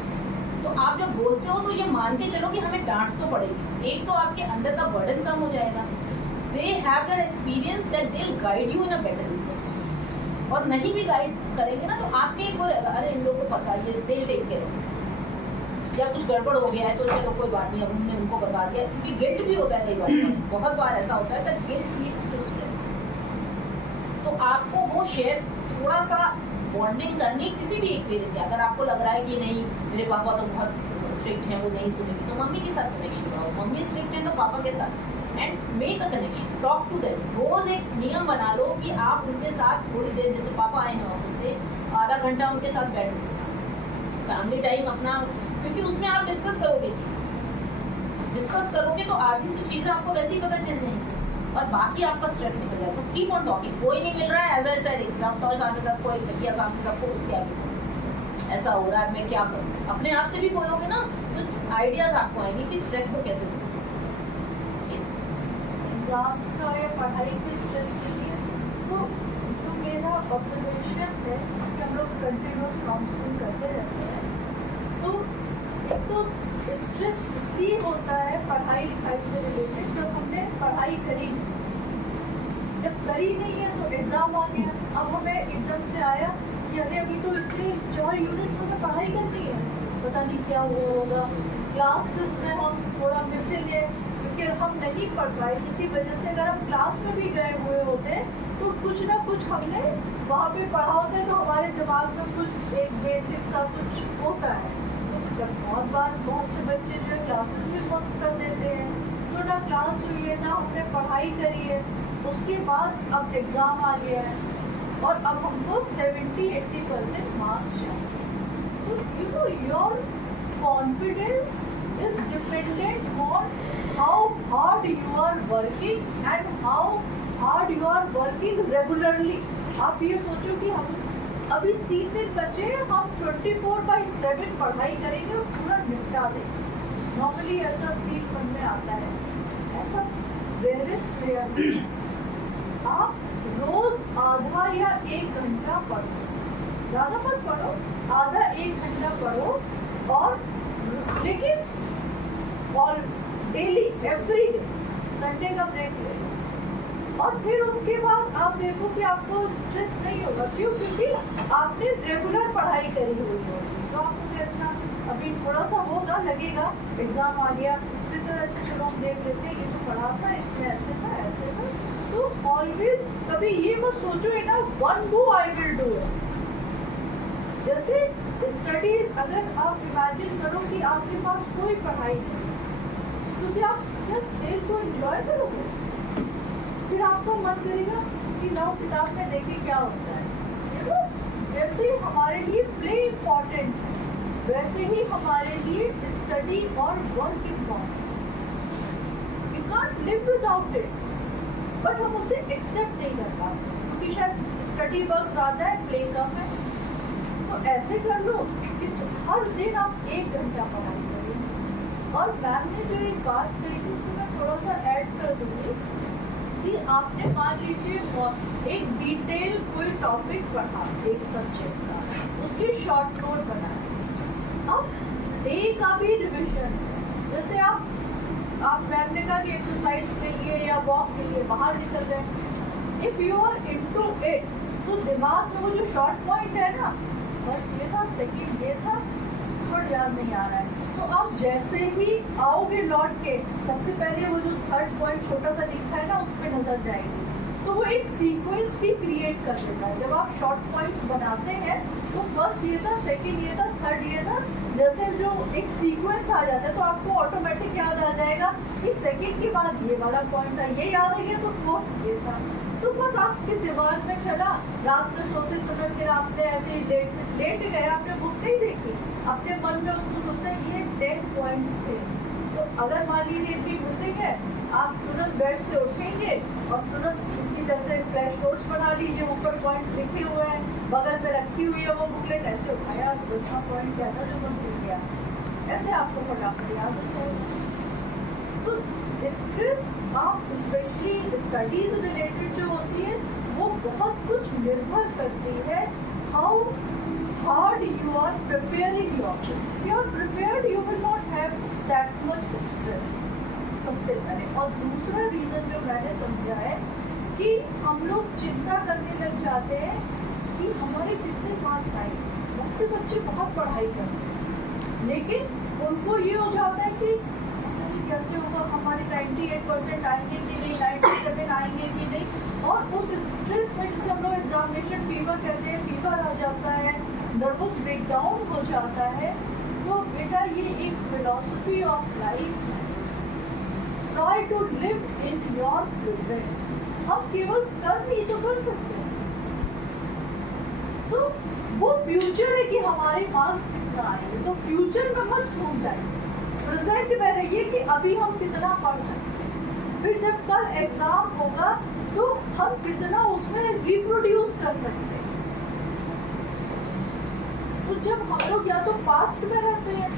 तो आप जब बोलते हो तो ये मान के चलो कि हमें डांट तो पड़ेगी। एक तो आपके अंदर का बर्डन कम हो जाएगा, they have that experience that they will guide you in a better way. और नहीं भी गाइड करेंगे ना, तो आपके एक वो रहेगा, अरे इन लोगों को पता है, ये दे टेक केयर ऑफ। या कुछ गड़बड़ हो गया है तो चलो कोई बात नहीं, अब हमने उनको बता दिया, क्योंकि गिल्ट भी होता है कई बार, बहुत बार ऐसा होता है that guilt leads to stress. तो आपको वो शेयर, थोड़ा सा बॉन्डिंग करनी किसी भी एक पेरेंट की। अगर आपको लग रहा है कि नहीं मेरे पापा तो बहुत स्ट्रिक्ट हैं, वो नहीं सुनेंगे, तो मम्मी के साथ कनेक्शन बनाओ। मम्मी स्ट्रिक्ट हैं तो पापा के साथ, and make a connection, talk to them. रोज़ एक नियम बना लो कि आप उनके साथ थोड़ी देर, जैसे पापा आए हैं ऑफिस से, आधा घंटा उनके साथ बैठो, फैमिली टाइम अपना, क्योंकि उसमें आप डिस्कस करोगे तो आधी तो चीज़ें आपको वैसे ही पता चल जाएंगी और बाकी आपका स्ट्रेस निकल जाएगा। तो कीप ऑन टॉकिंग। कोई नहीं मिल रहा है, एज आई सेड, एक स्टफ टॉय सामने रखो, एक तकिया सामने रखो, उसके आगे ऐसा हो रहा है, मैं क्या करूँ। अपने आप से भी बोलोगे ना, कुछ आइडियाज़ आपको आएंगे कि स्ट्रेस को कैसे दूर। एग्जाम्स का या पढ़ाई के स्ट्रेस के लिए तो जो मेरा ऑब्जर्वेशन है कि हम लोग कंटिन्यूस काउंसलिंग करते रहते हैं, तो एक तो स्ट्रेस इसलिए होता है पढ़ाई लिखाई से रिलेटेड जब हमने पढ़ाई करी, जब करी नहीं है तो एग्ज़ाम आ गया, अब हमें एकदम से आया कि अरे अभी तो इतने 4 यूनिट्स हमें पढ़ाई करनी है, पता नहीं क्या हुआ होगा, क्लासेस में हम थोड़ा मिसिंग है क्योंकि हम नहीं पढ़ पाए किसी वजह से। अगर हम क्लास में भी गए हुए होते तो कुछ ना कुछ हमने वहाँ पे पढ़ा होता है, तो हमारे दिमाग में कुछ एक बेसिक सा कुछ होता है। जब बहुत से बच्चे जो है क्लासेस भी मिस कर देते हैं, तो ना क्लास हुई है ना हमने पढ़ाई करी है, उसके बाद अब एग्ज़ाम आ गया है और अब हमको 70-80% मार्क्स चाहिए। तो you know your confidence is dependent on how hard you are working and how hard you are working regularly. आप ये सोचो कि हम अभी 3 दिन बचे, हम 24/7 पढ़ाई करेंगे और पूरा निपटा देंगे। नॉर्मली ऐसा फील मन में आता है, ऐसा वेरियस रेयर। आप रोज आधा या 1 घंटा पढ़ो, ज़्यादा मत पढ़ो, आधा 1 घंटा पढ़ो और लेकिन और डेली एवरी डे, संडे का ब्रेक ले, और फिर उसके बाद आप देखो कि आपको स्ट्रेस नहीं होगा। क्यों? क्योंकि आपने रेगुलर पढ़ाई करी हुई होगी, तो आपको फिर अच्छा अभी थोड़ा सा होगा, लगेगा एग्ज़ाम आ गया, फिर अच्छा चलो हम देख लेते हैं, ये तो पढ़ा था, इसमें ऐसे था ऐसे था। तो ऑलवेज कभी ये मत सोचो है ना one go I will do it. जैसे स्टडी, अगर आप इमेजिन करो कि आपके पास कोई पढ़ाई नहीं, तो क्या खेल को एंजॉय करोगे? फिर आपका मन करेगा कि लाओ किताब में देखें क्या होता है। देखो, जैसे हमारे लिए प्ले इम्पॉर्टेंट है, वैसे ही हमारे लिए स्टडी और work important. You can't live without it, but हम उसे एक्सेप्ट नहीं कर पाते क्योंकि शायद स्टडी वर्क ज़्यादा है, प्ले कम है। तो ऐसे कर लो कि हर दिन आप 1 घंटा पढ़ाई करें। और मैम ने जो एक बात कही थी तो मैं थोड़ा सा ऐड कर दूँगी कि आपने मान लीजिए एक डिटेल कोई टॉपिक पढ़ा एक सब्जेक्ट का, उसके शॉर्ट नोट बनाए, अब डे का भी रिविजन है। जैसे आप मैम ने कहा कि एक्सरसाइज के लिए या वॉक के लिए बाहर निकल रहे, if you are into it, तो दिमाग में वो जो शॉर्ट पॉइंट है ना, फर्स्ट ये था, सेकंड ये था, थर्ड याद नहीं आ रहा है, तो आप जैसे ही आओगे लौट के, सबसे पहले वो जो थर्ड पॉइंट छोटा सा दिखता है ना, उस पर नजर जाएगी। तो वो एक सीक्वेंस भी क्रिएट कर देता है। जब आप शॉर्ट पॉइंट्स बनाते हैं तो फर्स्ट ये था, सेकंड ये था, थर्ड ये था, जैसे जो एक सीक्वेंस आ जाता है तो आपको ऑटोमेटिक याद आ जाएगा कि सेकंड के बाद ये वाला पॉइंट था, ये याद आ गया तो फोर्थ ये था। तो बस आपके दिमाग में चला, रात में सोते समय फिर आपने ऐसे ही लेट गए, आपने बुक नहीं देखी, अपने मन में उसको सोचा ये 10 पॉइंट्स थे। तो अगर मान लीजिए इतनी मिसिंग है, आप तुरंत बेड से उठेंगे और तुरंत इनकी जैसे फ्लैश नोट्स बना लीजिए, ऊपर पॉइंट्स लिखे हुए हैं, बगल में रखी हुई है वो बुकलेट, ऐसे उठाया, 10वां पॉइंट क्या था जो मन भूल गया, ऐसे आपको फटाफट याद हो जाएगा। तो स्ट्रेस आप स्पेशली स्टडीज रिलेटेड जो होती है वो बहुत कुछ निर्भर करती है how hard you are preparing yourself. If you are prepared you will not have that much stress, सबसे पहले। और दूसरा रीज़न जो मैंने समझा है कि हम लोग चिंता करने लग जाते हैं कि हमारे कितने मार्क्स आए। बहुत से बच्चे बहुत पढ़ाई करते हैं लेकिन उनको ये हो जाता है कि कैसे होगा, हमारे 98% आएंगे कि नहीं, 97 आएंगे कि नहीं। और उस स्ट्रेस में जिसे हम लोग एग्जामिनेशन फीवर कहते हैं, फीवर आ जाता है, नर्वस ब्रेकडाउन हो जाता है। तो बेटा ये एक फिलॉसफी ऑफ लाइफ है, try to live in your present. हम केवल कर्म ही तो कर सकते हैं, तो वो फ्यूचर है कि हमारे मार्क्स कितना आएंगे, तो फ्यूचर में मत भूल जाएंगे, प्रेजेंट में रहिए कि अभी हम कितना पढ़ सकते हैं। फिर जब कल एग्जाम होगा तो हम कितना उसमें रिप्रोड्यूस कर सकते हैं। तो जब हम लोग या तो पास्ट में रहते हैं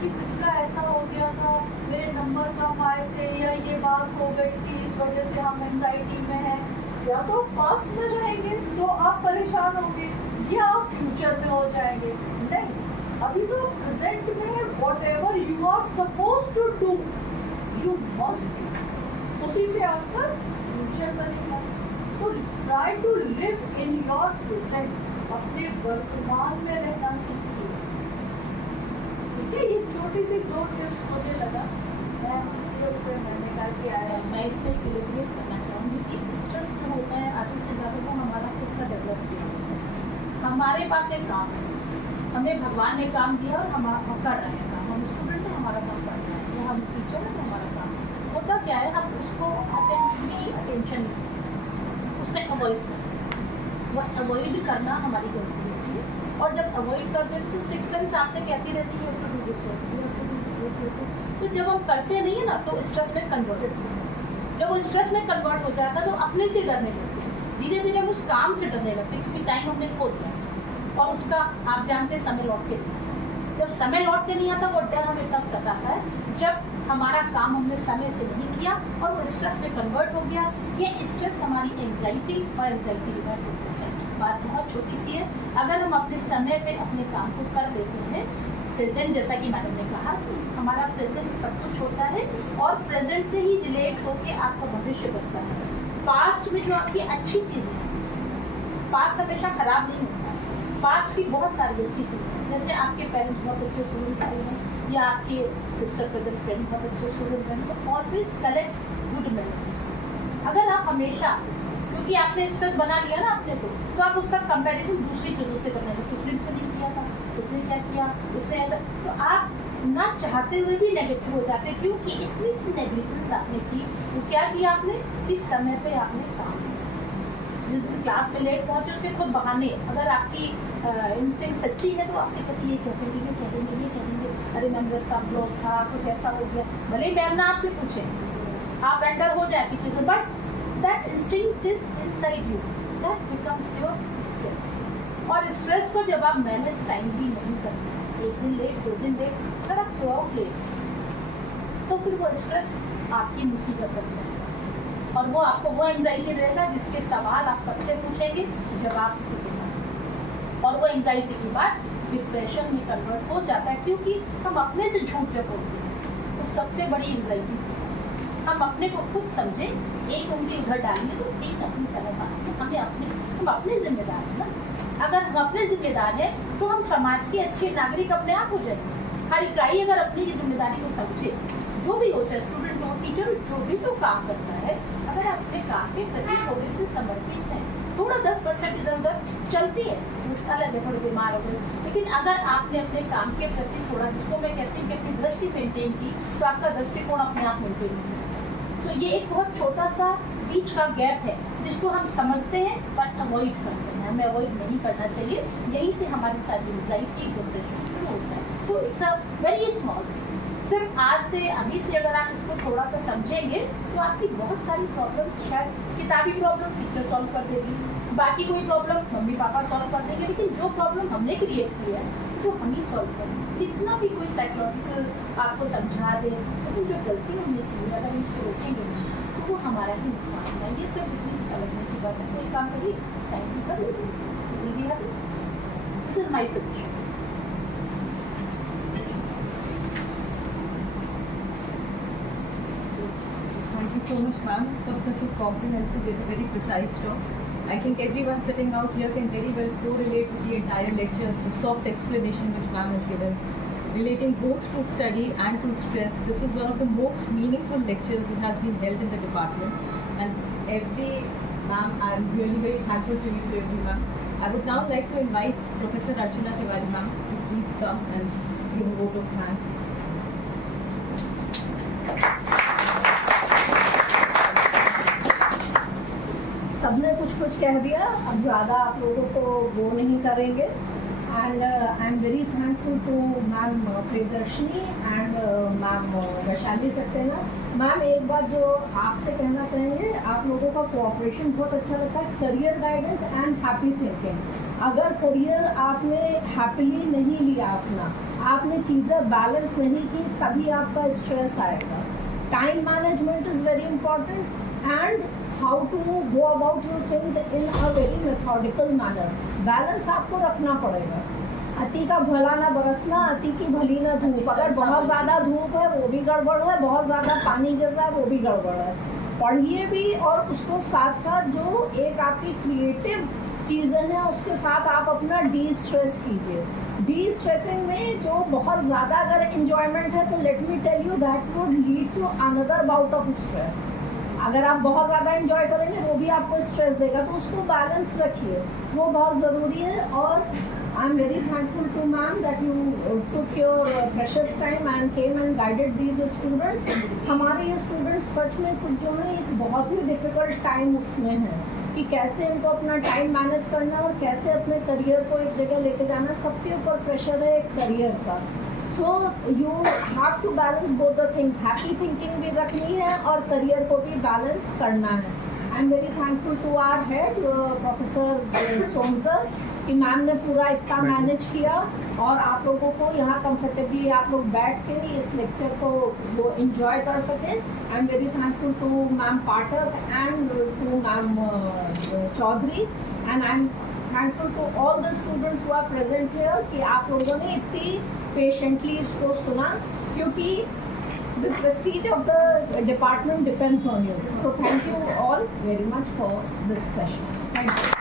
कि पिछला ऐसा हो गया था, मेरे नंबर कम आए थे, या ये बात हो गई थी इस वजह से हम एंजाइटी में हैं, या तो पास्ट में रहेंगे तो आप परेशान होंगे, या आप फ्यूचर में हो जाएंगे। नहीं, अभी तो प्रेजेंट में whatever you are supposed to do you must, उसी से आपका फ्यूचर बनेगा। तो try to live in your present, अपने वर्तमान में रहना सीखिए। ठीक है, ये छोटी सी 2 टिप्स मुझे लगा, मैंने कहा कि आया। मैं इसमें इलेबोरेट करना चाहूँगी कि स्ट्रेस जो होता है आधे से ज़्यादा वो हमारा खुद का डेवलप किया होता है। हमारे पास एक काम है, हमें भगवान ने काम दिया और हम कर रहे हैं काम। हम स्टूडेंट हैं, हमारा काम कर रहे हैं, या हम टीचर हैं, हमारा काम होता क्या है, हम उसको अटेंशन उसमें अवॉइड करते, वो अवॉइड करना हमारी गलती होती है। और जब अवॉइड करते हैं तो सिक्स सेंस आपसे कहती रहती है तो जब हम करते नहीं है ना तो स्ट्रेस में कन्वर्ट होता है। जब वो स्ट्रेस में कन्वर्ट हो जाता है तो अपने से डरने लगते हैं, धीरे धीरे हम उस काम से डरने लगते हैं क्योंकि टाइम हमने खो दिया और उसका आप जानते हैं समय लौट के नहीं आता। जब समय लौट के नहीं आता वो डर हमें तब सताता है जब हमारा काम हमने समय से नहीं किया और वो स्ट्रेस में कन्वर्ट हो गया। ये स्ट्रेस हमारी एंजाइटी और एंजाइटी रिवर्ट होती है। बात बहुत छोटी सी है, अगर हम अपने समय पे अपने काम को कर लेते हैं, प्रेजेंट जैसा कि मैडम ने कहा कि हमारा प्रेजेंट सब कुछ होता है और प्रेजेंट से ही रिलेट होकर आपका भविष्य बनता है। पास्ट में जो आपकी अच्छी चीज़ें हैं, पास्ट हमेशा खराब नहीं होता है, पास्ट की बहुत सारी अच्छी चीज़ें हैं, जैसे आपके पेरेंट्स बहुत अच्छे स्टूडेंट आए हैं या आपके सिस्टर ब्रदर फ्रेंड बहुत अच्छे स्टूडेंट हैं, तो ऑलवेज कलेक्ट गुड मेमोरीज। अगर आप हमेशा, क्योंकि आपने स्ट्रेस बना लिया ना अपने को, तो आप उसका कंपैरिजन दूसरी चीज़ों से करने लगे, उसने तो नहीं किया था, उसने क्या किया, उसने ऐसा, तो आप ना चाहते हुए भी नेगेटिव हो जाते हैं क्योंकि इतनी सी नेग्लिजेंस आपने की। वो क्या किया आपने कि समय पे आपने काम किया। जिस दिन क्लास में लेट पहुंचे उसके खुद बहाने, अगर आपकी इंस्टिंक्ट सच्ची है तो आपसे कहती ये कहेंगे, ये कहेंगे, ये कहेंगे, अरे मैम रस्ता ब्लॉक था, कुछ ऐसा हो गया, भले ही मैम ना आपसे पूछे, आप एंटर हो जाए पीछे से, but that instinct is inside you, that becomes your stress. और स्ट्रेस को जब आप मैनेज टाइम भी नहीं करते, एक दिन लेट, 2 दिन लेट, अगर आप थ्रू आउट लेट, तो फिर वो स्ट्रेस आपकी मुसीबत बन जाएगा और वो आपको वो एंजाइटी देगा जिसके सवाल आप सबसे पूछेंगे, जवाब किसी के पास, और वो एंजाइटी की बात डिप्रेशन में कन्वर्ट हो जाता है क्योंकि हम अपने से झूठ जब बोलते हैं। तो सबसे बड़ी एंजाइटी हम अपने को खुद समझें, एक उंगली इधर डालिए तो ठीक अपनी तरह हमें हम अपने जिम्मेदार हैं ना। अगर हम अपने जिम्मेदार हैं तो हम समाज के अच्छे नागरिक अपने आप हो जाएंगे। हर इकाई अगर अपनी जिम्मेदारी को समझे, जो भी हो चाहे स्टूडेंट हो, टीचर हो, जो भी तो काम करता है, अगर आप अपने काम के प्रति थोड़े से समर्पित हैं, थोड़ा 10% इधर उधर चलती है, अलग है, थोड़ी बीमार हो गई, लेकिन अगर आपने अपने काम के प्रति थोड़ा, जिसको मैं कहती हूँ कि अपनी दृष्टि मेंटेन की, तो आपका दृष्टिकोण अपने आप मेंटेन होगा। तो ये एक बहुत छोटा सा बीच का गैप है जिसको हम समझते हैं बट अवॉइड करते हैं, हमें अवॉइड नहीं करना चाहिए। यहीं से हमारी सारी एंजाइटी, डिप्रेशन शुरू होता है। तो इट्स अ वेरी स्मॉल, सिर्फ आज से, अभी से अगर आप इसको थोड़ा सा समझेंगे तो आपकी बहुत सारी प्रॉब्लम्स, शायद किताबी प्रॉब्लम टीचर सॉल्व कर देगी, बाकी कोई प्रॉब्लम मम्मी पापा सॉल्व कर देंगे, लेकिन जो प्रॉब्लम हमने क्रिएट की है वो हम ही सॉल्व करें। कितना भी कोई साइकोलॉजिकल आपको समझा दे, लेकिन जो गलती हमने की है अगर इसको रोकेंगे नहीं तो वो हमारा ही नुकसान है। ये सब चीज़ समझने की बात है। कोई काम करिए, टाइम भी कर लीजिए, this is my suggestion. Thank you so much, ma'am, for such a comprehensive, yet a very precise talk. I think everyone sitting out here can very well correlate with the entire lecture, the soft explanation which ma'am has given, relating both to study and to stress. This is one of the most meaningful lectures which has been held in the department. And every ma'am, I'm really very thankful to you, to every ma'am. I would now like to invite Professor Archana Tiwari ma'am to please come and give a vote of thanks. सबने कुछ कुछ कह दिया, अब ज़्यादा आप लोगों को वो नहीं करेंगे। And I am very thankful to ma'am Priyadarshini and ma'am Vaishali Saxena. Ma'am एक बात जो आपसे कहना चाहेंगे, आप लोगों का कोऑपरेशन बहुत अच्छा लगता है, career guidance and happy thinking. अगर करियर आपने हैप्पीली नहीं लिया अपना, आपने चीज़ें बैलेंस नहीं की, तभी आपका स्ट्रेस आएगा। Time management is very important and how to go about your things in a very methodical manner. Balance आपको रखना पड़ेगा। अति का भला ना बरसना, अति की भली ना धूप। अगर बहुत ज़्यादा धूप है वो भी गड़बड़ है, बहुत ज़्यादा पानी गिर रहा है वो भी गड़बड़ है। पढ़िए भी और उसको साथ साथ जो एक आपकी क्रिएटिव चीज़ें हैं उसके साथ आप अपना डी स्ट्रेस कीजिए। डी स्ट्रेसिंग में जो बहुत ज़्यादा अगर इन्जॉयमेंट है तो let me tell you that would lead to another bout of stress. अगर आप बहुत ज़्यादा एंजॉय करेंगे वो भी आपको स्ट्रेस देगा, तो उसको बैलेंस रखिए, वो बहुत ज़रूरी है। और I am very thankful to ma'am that you took your precious time and came and guided these students. हमारे ये स्टूडेंट्स सच में कुछ जो है एक बहुत ही डिफ़िकल्ट टाइम उसमें है कि कैसे इनको अपना टाइम मैनेज करना और कैसे अपने करियर को एक जगह लेके जाना। सबके ऊपर प्रेशर है एक करियर का। So you have to balance both the things. Happy thinking भी रखनी है और करियर को भी बैलेंस करना है। I am very thankful to our head professor Sonkar कि मैम ने पूरा इतना मैनेज किया और आप लोगों को यहाँ कंफर्टेबली आप लोग बैठ के इस लेक्चर को वो इन्जॉय कर सकें। I am very thankful to ma'am Pathak and to ma'am Chaudhary and I am thankful to all the students who are present here कि आप लोगों ने इतनी पेशेंटली इसको सुना, क्योंकि the prestige of the department depends on you. So thank you all very much for this session. Thank you.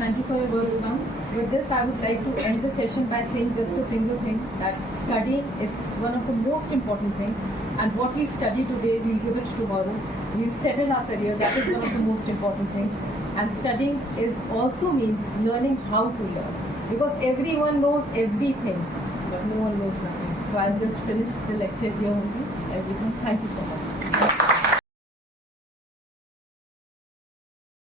Thank you for your words, ma'am. With this, I would like to end the session by saying just a single thing, that studying, it's one of the most important things. And what we study today, we'll give it tomorrow. We'll settle our career. That is one of the most important things. And studying is also means learning how to learn. Because everyone knows everything, but no one knows nothing. So I'll just finish the lecture here only. Everyone, thank you so much.